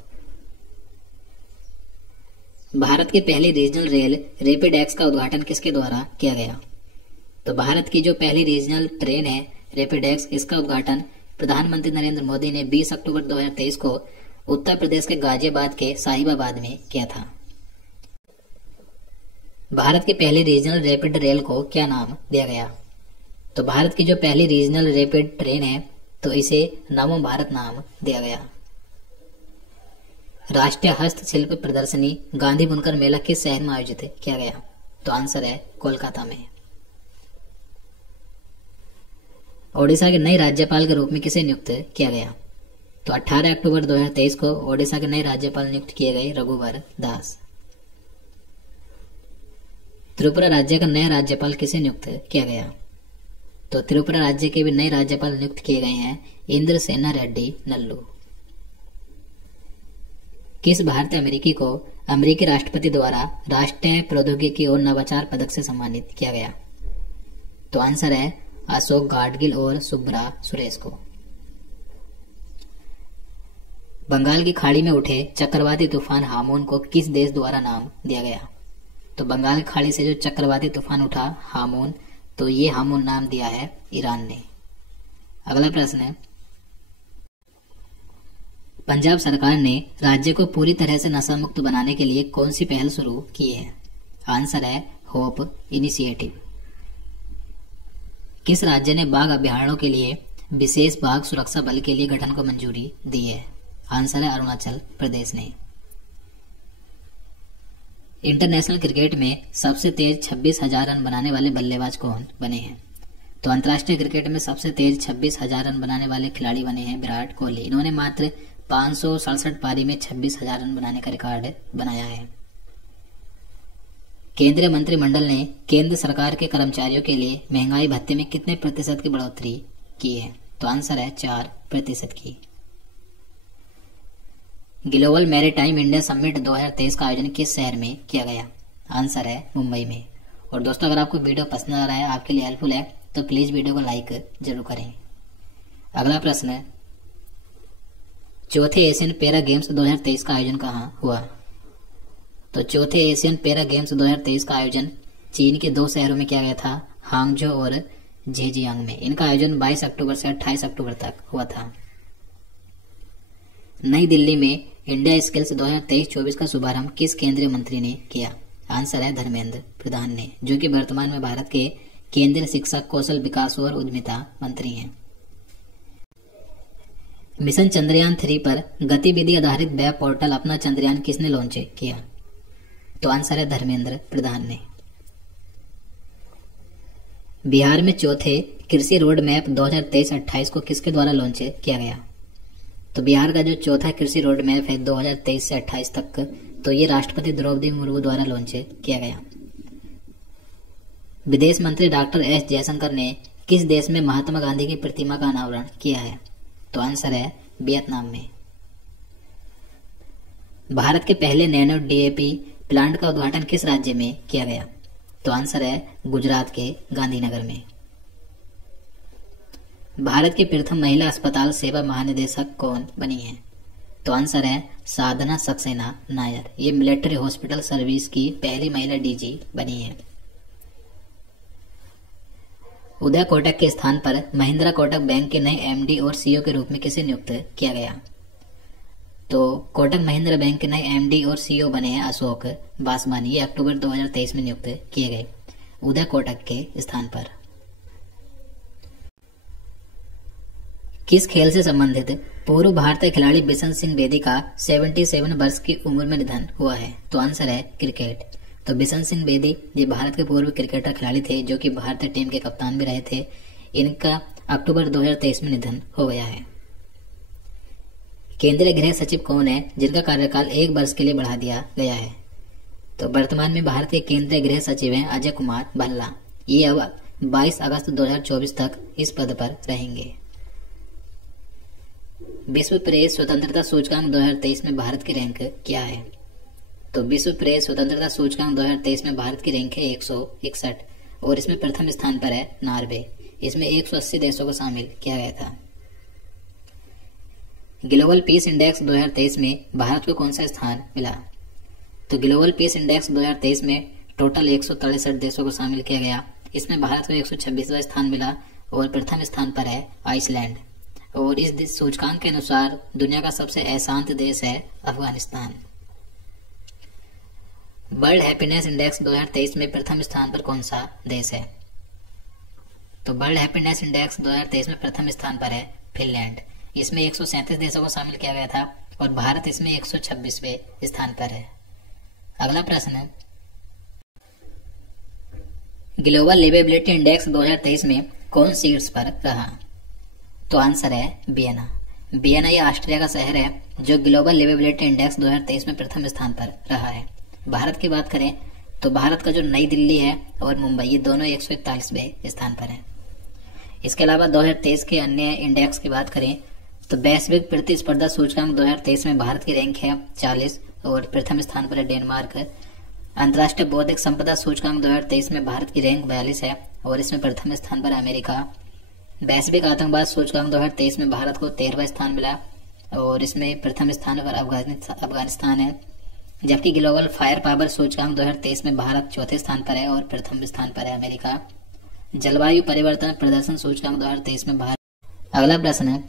भारत की पहली रीजनल रेल रैपिड एक्स का उद्घाटन किसके द्वारा किया गया? तो भारत की जो पहली रीजनल ट्रेन है रैपिड एक्स, इसका उद्घाटन प्रधानमंत्री नरेंद्र मोदी ने 20 अक्टूबर 2023 को उत्तर प्रदेश के गाजियाबाद के साहिबाबाद में किया था। भारत की पहली रीजनल रैपिड रेल को क्या नाम दिया गया? तो भारत की जो पहली रीजनल रैपिड ट्रेन है तो इसे नमो भारत नाम दिया गया। राष्ट्रीय हस्तशिल्प प्रदर्शनी गांधी बुनकर मेला किस शहर में आयोजित किया गया? तो आंसर है कोलकाता में। ओडिशा के नए राज्यपाल के रूप में किसे नियुक्त किया गया? तो 18 अक्टूबर 2023 को ओडिशा के नए राज्यपाल नियुक्त किए गए रघुवर दास। त्रिपुरा राज्य का नया राज्यपाल किसे नियुक्त किया गया? तो त्रिपुरा राज्य के भी नए राज्यपाल नियुक्त किए गए हैं इंद्रसेना रेड्डी नल्लू। किस भारतीय अमेरिकी को अमेरिकी राष्ट्रपति द्वारा राष्ट्रीय प्रौद्योगिकी और नवाचार पदक से सम्मानित किया गया? तो आंसर है अशोक गाडगिल और सुब्रा सुरेश को। बंगाल की खाड़ी में उठे चक्रवाती तूफान हामोन को किस देश द्वारा नाम दिया गया? तो बंगाल की खाड़ी से जो चक्रवाती तूफान उठा हामोन, तो ये हामोन नाम दिया है ईरान ने। अगला प्रश्न है, पंजाब सरकार ने राज्य को पूरी तरह से नशा मुक्त बनाने के लिए कौन सी पहल शुरू की है? आंसर है होप इनिशिएटिव। किस राज्य ने बाघ अभयारण्यों के लिए विशेष बाघ सुरक्षा बल के लिए गठन को मंजूरी दी है? आंसर है अरुणाचल प्रदेश ने। इंटरनेशनल क्रिकेट में सबसे तेज 26,000 रन बनाने वाले बल्लेबाज कौन बने हैं? तो अंतर्राष्ट्रीय क्रिकेट में सबसे तेज 26,000 रन बनाने वाले खिलाड़ी बने हैं विराट कोहली। इन्होंने मात्र 567 पारी में 26,000 रन बनाने का रिकॉर्ड बनाया है। केंद्रीय मंत्रिमंडल ने केंद्र सरकार के कर्मचारियों के लिए महंगाई भत्ते में कितने प्रतिशत की बढ़ोतरी की है? तो आंसर है 4% की। ग्लोबल मैरीटाइम इंडिया समिट 2023 का आयोजन किस शहर में किया गया? आंसर है मुंबई में। और दोस्तों, अगर आपको वीडियो पसंद आ रहा है, आपके लिए हेल्पफुल है, तो प्लीज वीडियो को लाइक जरूर करें। अगला प्रश्न है, चौथे एशियन पैरा गेम्स 2023 का आयोजन कहाँ हुआ? तो चौथे एशियन पैरा गेम्स 2023 का आयोजन चीन के 2 शहरों में किया गया था, हांगझो और झेजियांग में। इनका आयोजन 22 अक्टूबर से 28 अक्टूबर तक हुआ था। नई दिल्ली में इंडिया स्किल्स 2023-24 का शुभारंभ किस केंद्रीय मंत्री ने किया? आंसर है धर्मेंद्र प्रधान ने, जो कि वर्तमान में भारत के केंद्रीय शिक्षा, कौशल विकास और उद्यमिता मंत्री हैं। मिशन चंद्रयान 3 पर गतिविधि आधारित वेब पोर्टल अपना चंद्रयान किसने लॉन्च किया? तो आंसर है धर्मेंद्र प्रधान ने। बिहार में चौथे कृषि रोड मैप 2023-28 को किसके द्वारा लॉन्च किया गया? तो बिहार का जो चौथा कृषि रोड मैप है 2023 से 28 तक, तो ये राष्ट्रपति द्रौपदी मुर्मू द्वारा लॉन्च किया गया। विदेश मंत्री डॉक्टर एस जयशंकर ने किस देश में महात्मा गांधी की प्रतिमा का अनावरण किया है? तो आंसर है वियतनाम में। भारत के पहले नैनो डीएपी प्लांट का उद्घाटन किस राज्य में किया गया? तो आंसर है गुजरात के गांधीनगर में। भारत की प्रथम महिला अस्पताल सेवा महानिदेशक कौन बनी है? तो आंसर है साधना सक्सेना नायर। ये मिलिट्री हॉस्पिटल सर्विस की पहली महिला डीजी बनी है। उदय कोटक के स्थान पर महिंद्रा कोटक बैंक के नए एमडी और सीईओ के रूप में किसे नियुक्त किया गया? तो कोटक महिंद्रा बैंक के नए एमडी और सीईओ बने हैं अशोक वासवानी। ये अक्टूबर 2023 में नियुक्त किए गए उदय कोटक के स्थान पर। किस खेल से संबंधित पूर्व भारतीय खिलाड़ी बिशन सिंह बेदी का 77 वर्ष की उम्र में निधन हुआ है? तो आंसर है क्रिकेट। तो बिशन सिंह बेदी ये भारत के पूर्व क्रिकेटर खिलाड़ी थे, जो कि भारतीय टीम के कप्तान भी रहे थे। इनका अक्टूबर 2023 में निधन हो गया है। केंद्रीय गृह सचिव कौन है जिनका कार्यकाल 1 वर्ष के लिए बढ़ा दिया गया है? तो वर्तमान में भारत के केंद्रीय गृह सचिव हैं अजय कुमार भल्ला। ये अब 22 अगस्त 2024 तक इस पद पर रहेंगे। विश्व प्रेस स्वतंत्रता सूचकांक 2023 में भारत की रैंक क्या है? तो विश्व प्रेस स्वतंत्रता सूचकांक 2023 में भारत की रैंक है 161 और इसमें प्रथम स्थान पर है नॉर्वे। इसमें 180 देशों को शामिल किया गया था। ग्लोबल पीस इंडेक्स 2023 में भारत को कौन सा स्थान मिला? तो ग्लोबल पीस इंडेक्स 2023 में टोटल 163 देशों को शामिल किया गया। इसमें भारत को 126वां स्थान मिला और प्रथम स्थान पर है आइसलैंड। और इस सूचकांक के अनुसार दुनिया का सबसे अशांत देश है अफगानिस्तान। वर्ल्ड हैप्पीनेस इंडेक्स 2023 में प्रथम स्थान पर कौन सा देश है? तो वर्ल्ड हैप्पीनेस इंडेक्स 2023 में प्रथम स्थान पर है फिनलैंड। इसमें 137 देशों को शामिल किया गया था और भारत इसमें 126वें स्थान पर है। अगला प्रश्न है, ग्लोबल लिवेबिलिटी इंडेक्स 2023 में कौन शीर्ष पर रहा? तो आंसर है वियना। वियना ये ऑस्ट्रिया का शहर है जो ग्लोबल लिवेबिलिटी इंडेक्स 2023 में प्रथम स्थान पर रहा है। भारत की बात करें तो भारत का जो नई दिल्ली है और मुंबई, ये दोनों 141वें स्थान पर है। इसके अलावा 2023 के अन्य इंडेक्स की बात करें तो वैश्विक प्रतिस्पर्धा सूचकांक 2023 में भारत की रैंक है 40 और प्रथम स्थान पर है डेनमार्क। अंतर्राष्ट्रीय बौद्धिक संपदा सूचकांक 2023 में भारत की रैंक 42 है और इसमें प्रथम स्थान पर अमेरिका। वैश्विक आतंकवाद सूचकांक 2023 में भारत को 13वां स्थान मिला और इसमें प्रथम स्थान पर अफगानिस्तान है। जबकि ग्लोबल फायर पावर सूचकांक 2023 में भारत चौथे स्थान पर है और प्रथम स्थान पर है अमेरिका। जलवायु परिवर्तन प्रदर्शन सूचकांक 2023 में भारत। अगला प्रश्न है,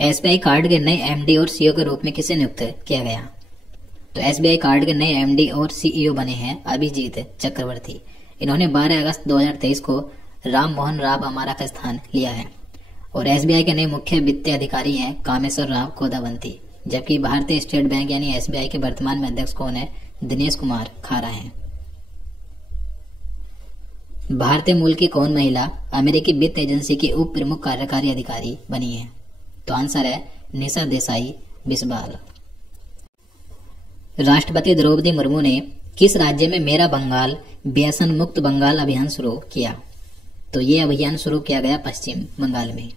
एसबीआई कार्ड के नए एमडी और सीईओ के रूप में किसे नियुक्त किया गया? तो एसबीआई कार्ड के नए एमडी और सीईओ बने हैं अभिजीत चक्रवर्ती। इन्होंने 12 अगस्त 2023 को राम मोहन राव अमारा का स्थान लिया है और एसबीआई के नए मुख्य वित्तीय अधिकारी हैं कामेश्वर राव कोदावंती। जबकि भारतीय स्टेट बैंक यानी एसबीआई के वर्तमान में अध्यक्ष कौन है? दिनेश कुमार खारा हैं। भारतीय मूल की कौन महिला अमेरिकी वित्त एजेंसी की उप प्रमुख कार्यकारी अधिकारी बनी है? तो आंसर है निशा देसाई बिस्वाल। राष्ट्रपति द्रौपदी मुर्मू ने किस राज्य में मेरा बंगाल व्यसन मुक्त बंगाल अभियान शुरू किया? तो ये अभियान शुरू किया गया पश्चिम बंगाल में।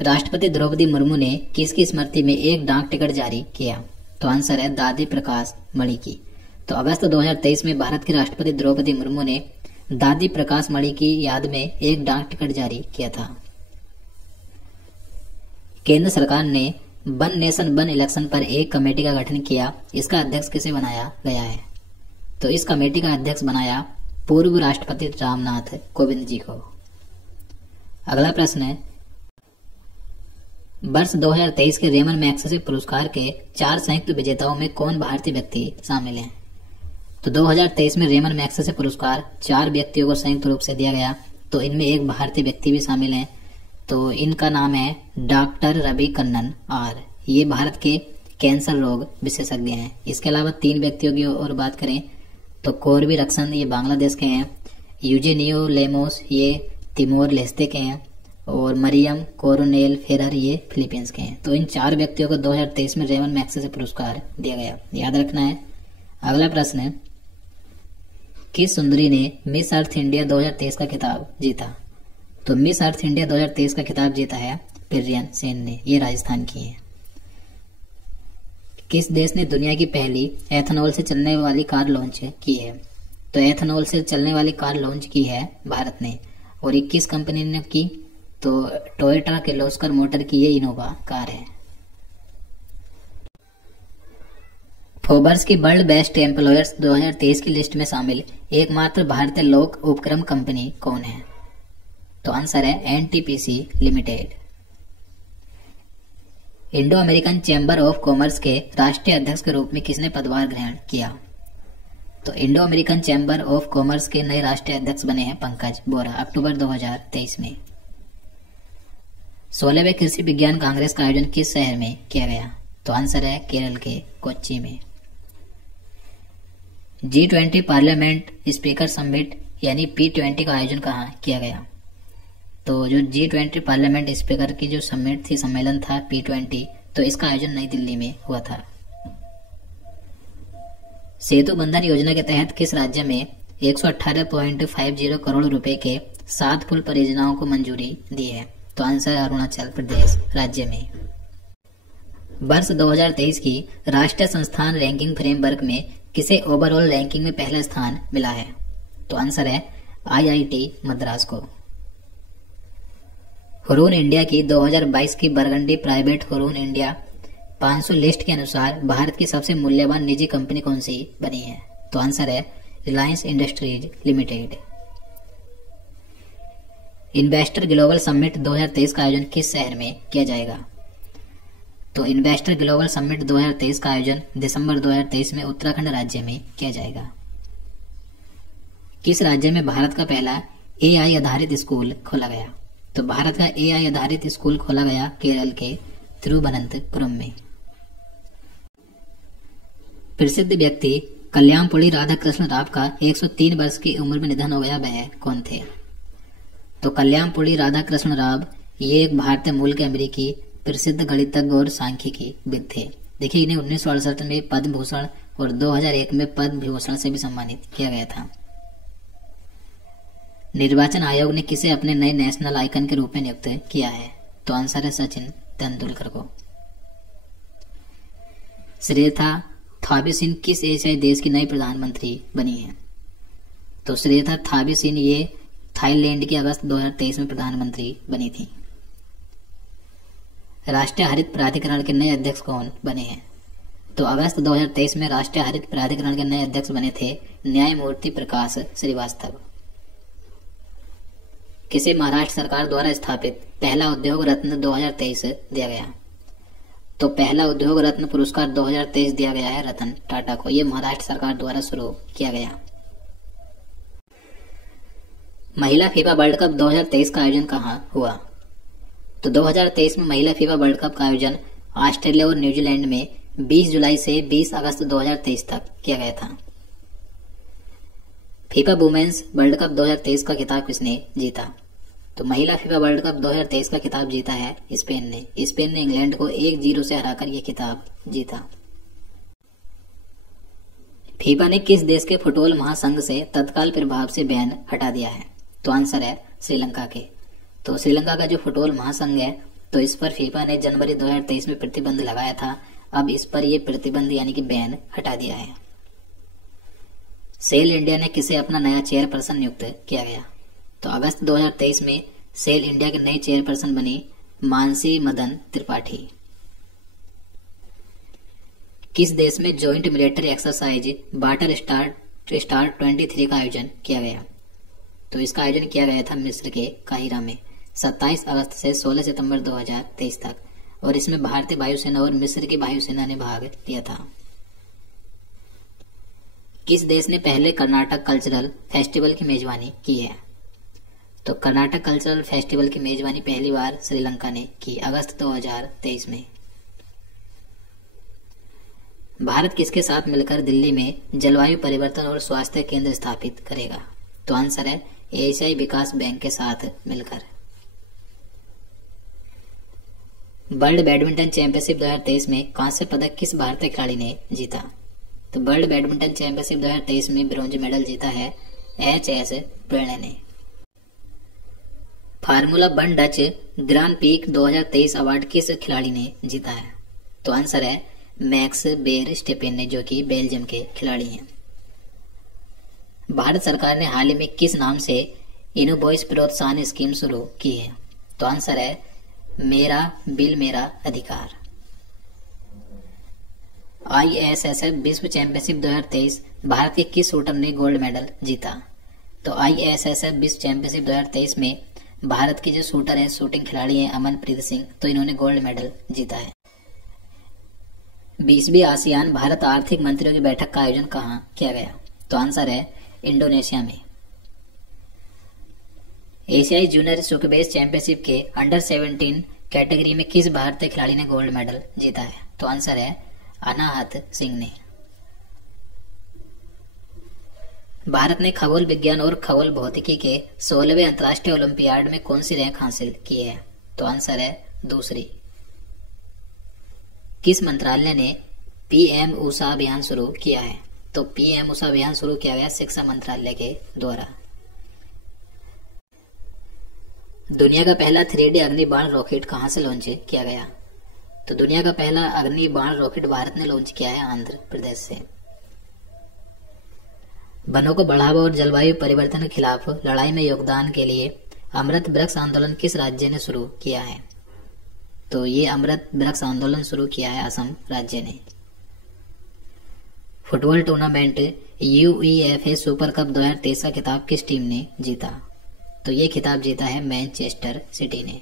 राष्ट्रपति द्रौपदी मुर्मू ने किसकी स्मृति में एक डाक टिकट जारी किया? तो आंसर है दादी प्रकाश मणि की। तो अगस्त 2023 में भारत की राष्ट्रपति द्रौपदी मुर्मू ने दादी प्रकाश मणि की याद में एक डाक टिकट जारी किया था। केंद्र सरकार ने वन नेशन वन इलेक्शन पर एक कमेटी का गठन किया। इसका अध्यक्ष किसे बनाया गया है? तो इस कमेटी का अध्यक्ष बनाया पूर्व राष्ट्रपति रामनाथ कोविंद जी को। अगला प्रश्न है, वर्ष 2023 के रेमन मैग्सेसे पुरस्कार के 4 संयुक्त विजेताओं में कौन भारतीय व्यक्ति शामिल हैं? तो 2023 में रेमन मैग्सेसे पुरस्कार 4 व्यक्तियों को संयुक्त रूप से दिया गया। तो इनमें एक भारतीय व्यक्ति भी शामिल हैं। तो इनका नाम है डॉक्टर रवि कन्नन और ये भारत के कैंसर रोग विशेषज्ञ हैं। इसके अलावा 3 व्यक्तियों की और बात करें तो कोरबी रक्सन ये बांग्लादेश के हैं, यूजेनियो लेमोस ये तिमोर लेस्ते के हैं और मरियम कोरोनेल फेरर ये फिलीपींस के हैं। तो इन 4 व्यक्तियों को 2023 में रेमन मैग्सेसे पुरस्कार दिया गया, याद रखना है। अगला प्रश्न है, किस सुंदरी ने मिस अर्थ इंडिया 2023 का खिताब जीता? तो मिस अर्थ इंडिया 2023 का खिताब जीता है पिरियन सेन ने, ये राजस्थान की है। किस देश ने दुनिया की पहली एथेनॉल से चलने वाली कार लॉन्च की है? तो एथेनॉल से चलने वाली कार लॉन्च की है भारत ने। और ये किस कंपनी ने की? तो टोयोटा किर्लोस्कर मोटर की ये इनोवा कार है। फोर्ब्स की वर्ल्ड बेस्ट एम्प्लॉयर्स 2023 की लिस्ट में शामिल एकमात्र भारतीय लोक उपक्रम कंपनी कौन है? तो आंसर है NTPC limited. Indo American chamber of commerce के राष्ट्रीय अध्यक्ष के रूप में किसने पदभार ग्रहण किया? तो Indo American chamber of commerce के नए राष्ट्रीय अध्यक्ष बने हैं पंकज बोरा अक्टूबर 2023 में। 16वें कृषि विज्ञान कांग्रेस का आयोजन किस शहर में किया गया? तो आंसर है केरल के कोच्चि में। G20 पार्लियामेंट स्पीकर समिट यानी P20 का आयोजन कहाँ किया गया? तो जो G20 पार्लियामेंट स्पीकर की जो समिट थी, सम्मेलन था P20, तो इसका आयोजन नई दिल्ली में हुआ था। सेतु बंधन योजना के तहत किस राज्य में 118.50 करोड़ रुपए के 7 पुल परियोजनाओं को मंजूरी दी है? तो आंसर अरुणाचल प्रदेश राज्य में। वर्ष 2023 की राष्ट्रीय संस्थान रैंकिंग फ्रेमवर्क में किसे ओवरऑल रैंकिंग में पहला स्थान मिला है? तो आंसर है IIT मद्रास को। हुरून इंडिया की 2022 की burgundy private Hurun India 500 list के अनुसार भारत की सबसे मूल्यवान निजी कंपनी कौन सी बनी है? तो आंसर है Reliance industries limited. Investor global summit 2023 का आयोजन किस शहर में किया जाएगा? तो इन्वेस्टर ग्लोबल समिट 2023 का आयोजन दिसंबर 2023 में उत्तराखंड राज्य में किया जाएगा। किस राज्य में भारत का पहला एआई आधारित स्कूल खोला गया? तो भारत का एआई आधारित स्कूल खोला गया केरल के तिरुवनंतपुरम में। प्रसिद्ध व्यक्ति कल्याणपुरी राधाकृष्ण राव का 103 वर्ष की उम्र में निधन हो गया, वह कौन थे? तो कल्याणपुरी राधाकृष्ण राव ये एक भारतीय मूल के अमेरिकी प्रसिद्ध गणितज्ञ और सांख्यिकी विद थे। देखिए, इन्हें 1968 में पद्म भूषण और 2001 में पद्म विभूषण से भी सम्मानित किया गया था। निर्वाचन आयोग ने किसे अपने नए नेशनल आइकन के रूप में नियुक्त किया है? तो आंसर है सचिन तेंदुलकर को। श्रेथा थाबीसिन किस एशियाई देश की नई प्रधानमंत्री बनी है? तो श्रेथा थाबीसिन ये थाईलैंड की अगस्त 2023 में प्रधानमंत्री बनी थी। राष्ट्रीय हरित प्राधिकरण के नए अध्यक्ष कौन बने हैं? तो अगस्त 2023 में राष्ट्रीय हरित प्राधिकरण के नए अध्यक्ष बने थे न्यायमूर्ति प्रकाश श्रीवास्तव। किसे महाराष्ट्र सरकार द्वारा स्थापित पहला उद्योग रत्न 2023 दिया गया? तो पहला उद्योग रत्न पुरस्कार 2023 दिया गया है रतन टाटा को। यह महाराष्ट्र सरकार द्वारा शुरू किया गया। महिला फीफा वर्ल्ड कप 2023 का आयोजन कहाँ हुआ? तो 2023 में महिला फीफा वर्ल्ड कप का आयोजन ऑस्ट्रेलिया और न्यूजीलैंड में 20 जुलाई से 20 अगस्त 2023 तक किया गया था। फीफा वुमेन्स वर्ल्ड कप 2023 का खिताब किसने जीता? तो महिला फीफा वर्ल्ड कप 2023 का खिताब जीता है स्पेन ने। स्पेन ने इंग्लैंड को 1-0 से हराकर यह खिताब जीता। फीफा ने किस देश के फुटबॉल महासंघ से तत्काल प्रभाव से बैन हटा दिया है? तो आंसर है श्रीलंका के। तो श्रीलंका का जो फुटबॉल महासंघ है, तो इस पर फीफा ने जनवरी 2023 में प्रतिबंध लगाया था। अब इस पर यह प्रतिबंध यानी कि बैन हटा दिया है। सेल इंडिया ने किसे अपना नया चेयरपर्सन नियुक्त किया गया? तो अगस्त 2023 में सेल इंडिया के नए चेयरपर्सन बनी मानसी मदन त्रिपाठी। किस देश में जॉइंट मिलिट्री एक्सरसाइज बाटर स्टार 23 का आयोजन किया गया? तो इसका आयोजन किया गया था मिस्र के काहिरा में 27 अगस्त से 16 सितंबर 2023 तक, और इसमें भारतीय वायुसेना और मिस्र की वायुसेना ने भाग लिया था। किस देश ने पहले कर्नाटक कल्चरल फेस्टिवल की मेजबानी की है? तो कर्नाटक कल्चरल फेस्टिवल की मेजबानी पहली बार श्रीलंका ने की अगस्त 2023 में। भारत किसके साथ मिलकर दिल्ली में जलवायु परिवर्तन और स्वास्थ्य केंद्र स्थापित करेगा? तो आंसर है एशियाई विकास बैंक के साथ मिलकर। वर्ल्ड बैडमिंटन चैंपियनशिप 2023 में कांस्य पदक किस भारतीय खिलाड़ी ने जीता? तो वर्ल्ड बैडमिंटन चैंपियनशिप 2023 में ब्रॉन्ज मेडल जीता है HS प्रणय ने। Formula 1 Dutch grand peak 2023 award किस खिलाड़ी ने जीता है? तो आंसर है मैक्स बेर स्टेपेन ने, जो कि बेल्जियम के खिलाड़ी हैं। भारत सरकार ने हाल ही में किस नाम से इनोवॉइस प्रोत्साहन स्कीम शुरू की है? तो आंसर है मेरा बिल मेरा अधिकार। ISSF विश्व चैंपियनशिप 2023 भारत के किस शूटर ने गोल्ड मेडल जीता? तो ISSF विश्व चैंपियनशिप 2023 में भारत के जो शूटर है, शूटिंग खिलाड़ी हैं अमनप्रीत सिंह, तो इन्होंने गोल्ड मेडल जीता है। 20वीं आसियान भारत आर्थिक मंत्रियों की बैठक का आयोजन कहाँ किया गया? तो आंसर है इंडोनेशिया में। एशियाई जूनियर सुकबेस चैंपियनशिप के अंडर 17 कैटेगरी में किस भारतीय खिलाड़ी ने गोल्ड मेडल जीता है? तो आंसर है अनाहत सिंह ने। भारत ने खगोल विज्ञान और खगोल भौतिकी के 16वें अंतर्राष्ट्रीय ओलंपियाड में कौन सी रैंक हासिल की है? तो आंसर है दूसरी। किस मंत्रालय ने PM ऊषा अभियान शुरू किया है? तो PM ऊषा अभियान शुरू किया गया शिक्षा मंत्रालय के द्वारा। दुनिया का पहला 3D अग्नि बाण रॉकेट कहां से लॉन्च किया गया? तो दुनिया का पहला अग्नि बाण रॉकेट भारत ने लॉन्च किया है आंध्र प्रदेश से। वनों को बढ़ावा और जलवायु परिवर्तन के खिलाफ लड़ाई में योगदान के लिए अमृत वृक्ष आंदोलन किस राज्य ने शुरू किया है? तो ये अमृत वृक्ष आंदोलन शुरू किया है असम राज्य ने। Football tournament UEFA super cup 2023 का खिताब किस टीम ने जीता? तो ये खिताब जीता है मैनचेस्टर सिटी ने।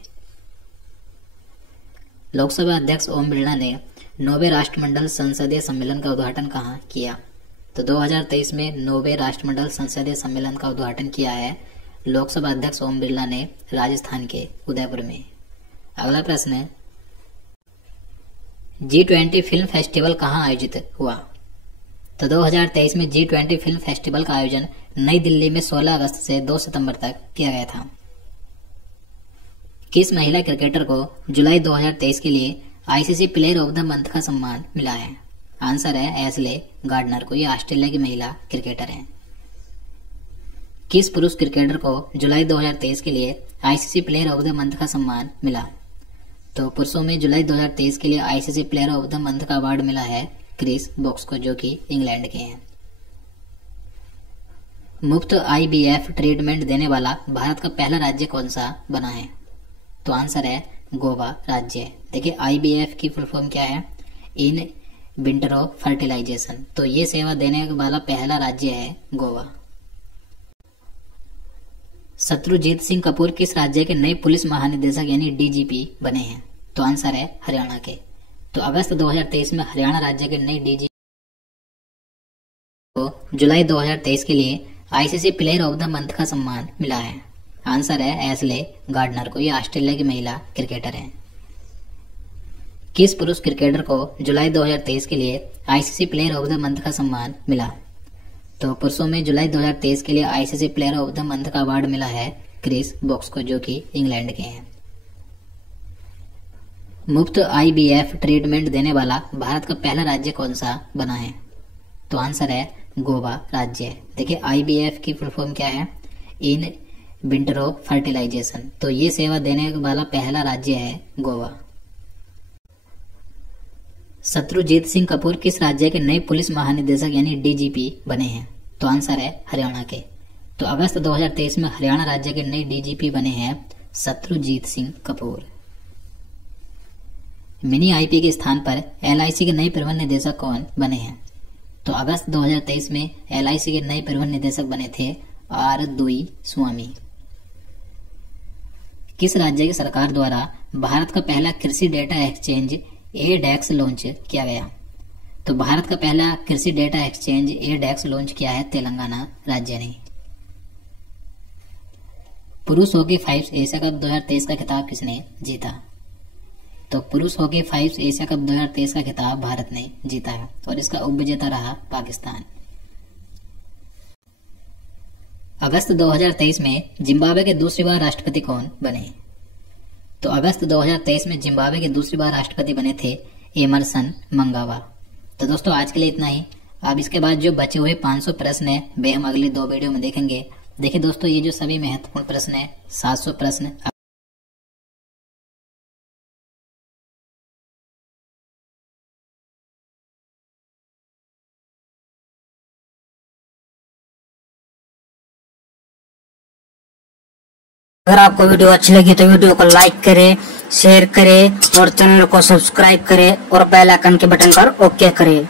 लोकसभा अध्यक्ष ओम बिरला ने 9वें राष्ट्रमंडल संसदीय सम्मेलन का उद्घाटन कहाँ किया? तो 2023 में 9वें राष्ट्रमंडल संसदीय सम्मेलन का उद्घाटन किया है लोकसभा अध्यक्ष ओम बिरला ने राजस्थान के उदयपुर में। अगला प्रश्न है, G20 फिल्म फेस्टिवल कहाँ आयोजित हुआ? तो 2023 में G20 फिल्म फेस्टिवल का आयोजन नई दिल्ली में 16 अगस्त से 2 सितंबर तक किया गया था। किस महिला क्रिकेटर को जुलाई 2023 के लिए ICC player of the month का सम्मान मिला है? आंसर है एशले गार्डनर को। ये ऑस्ट्रेलिया की महिला क्रिकेटर हैं। किस पुरुष क्रिकेटर को जुलाई 2023 के लिए ICC player of the month का सम्मान मिला? तो पुरुषों में जुलाई 2023 के लिए ICC player of the month का अवार्ड मिला है क्रिस वोक्स को, जो कि इंग्लैंड के हैं। मुफ्त आईवीएफ ट्रीटमेंट देने वाला भारत का पहला राज्य कौन सा बना है? तो आंसर है गोवा राज्य। देखिए आईवीएफ की फुल फॉर्म क्या है? In vitro fertilisation. तो ये सेवा देने वाला पहला राज्य है गोवा। शत्रुजीत सिंह कपूर किस राज्य के नए पुलिस महानिदेशक यानी डीजीपी बने हैं? तो आंसर है हरियाणा के। तो अगस्त 2023 में हरियाणा राज्य के नए डीजीपी को जुलाई 2023 के लिए ICC player of the month का सम्मान मिला है। आंसर है एशले गार्डनर को। ये ऑस्ट्रेलिया की महिला क्रिकेटर हैं। किस पुरुष क्रिकेटर को जुलाई 2023 के लिए ICC player of the month का सम्मान मिला? तो पुरुषों में जुलाई 2023 के लिए ICC player of the month का अवार्ड मिला है क्रिस वोक्स को, जो कि इंग्लैंड के हैं। मुफ्त आईवीएफ ट्रीटमेंट देने वाला भारत का पहला राज्य कौन सा बना है? तो आंसर है गोवा राज्य। देखिए आईवीएफ की फुल फॉर्म क्या है? In vitro fertilisation. तो ये सेवा देने वाला पहला राज्य है गोवा। शत्रुजीत सिंह कपूर किस राज्य के नए पुलिस महानिदेशक यानी डीजीपी बने हैं? तो आंसर है हरियाणा के। तो अगस्त 2023 में हरियाणा राज्य के नए डीजीपी बने हैं शत्रुजीत सिंह कपूर। मिनी आईपी के स्थान पर एलआईसी के नए प्रबंध निदेशक कौन बने हैं? तो अगस्त 2023 में एलआईसी के नए प्रबंध निदेशक बने थे आर दुई स्वामी। किस राज्य की सरकार द्वारा भारत का पहला कृषि डेटा एक्सचेंज एडेक्स लॉन्च किया गया? तो भारत का पहला कृषि डेटा एक्सचेंज एडेक्स लॉन्च किया है तेलंगाना राज्य ने। पुरुष हॉकी 5 एशिया कप 2023 का खिताब किसने जीता? तो पुरुष हॉकी 5 एशिया कप 2023 का खिताब भारत ने जीता है और इसका उपविजेता रहा पाकिस्तान। अगस्त 2023 में जिम्बाब्वे के दूसरी बार राष्ट्रपति कौन बने? तो अगस्त 2023 में जिम्बाब्वे के दूसरी बार राष्ट्रपति बने थे एमरसन मंगावा। तो दोस्तों आज के लिए इतना ही। अब इसके बाद जो बचे हुए 500 प्रश्न है वे हम अगले 2 वीडियो में देखेंगे। देखिए दोस्तों ये जो सभी महत्वपूर्ण प्रश्न है 700 प्रश्न अगर आपको वीडियो अच्छी लगी तो वीडियो को लाइक करें, शेयर करें और चैनल को सब्सक्राइब करें और बेल आइकन के बटन पर ओके करें।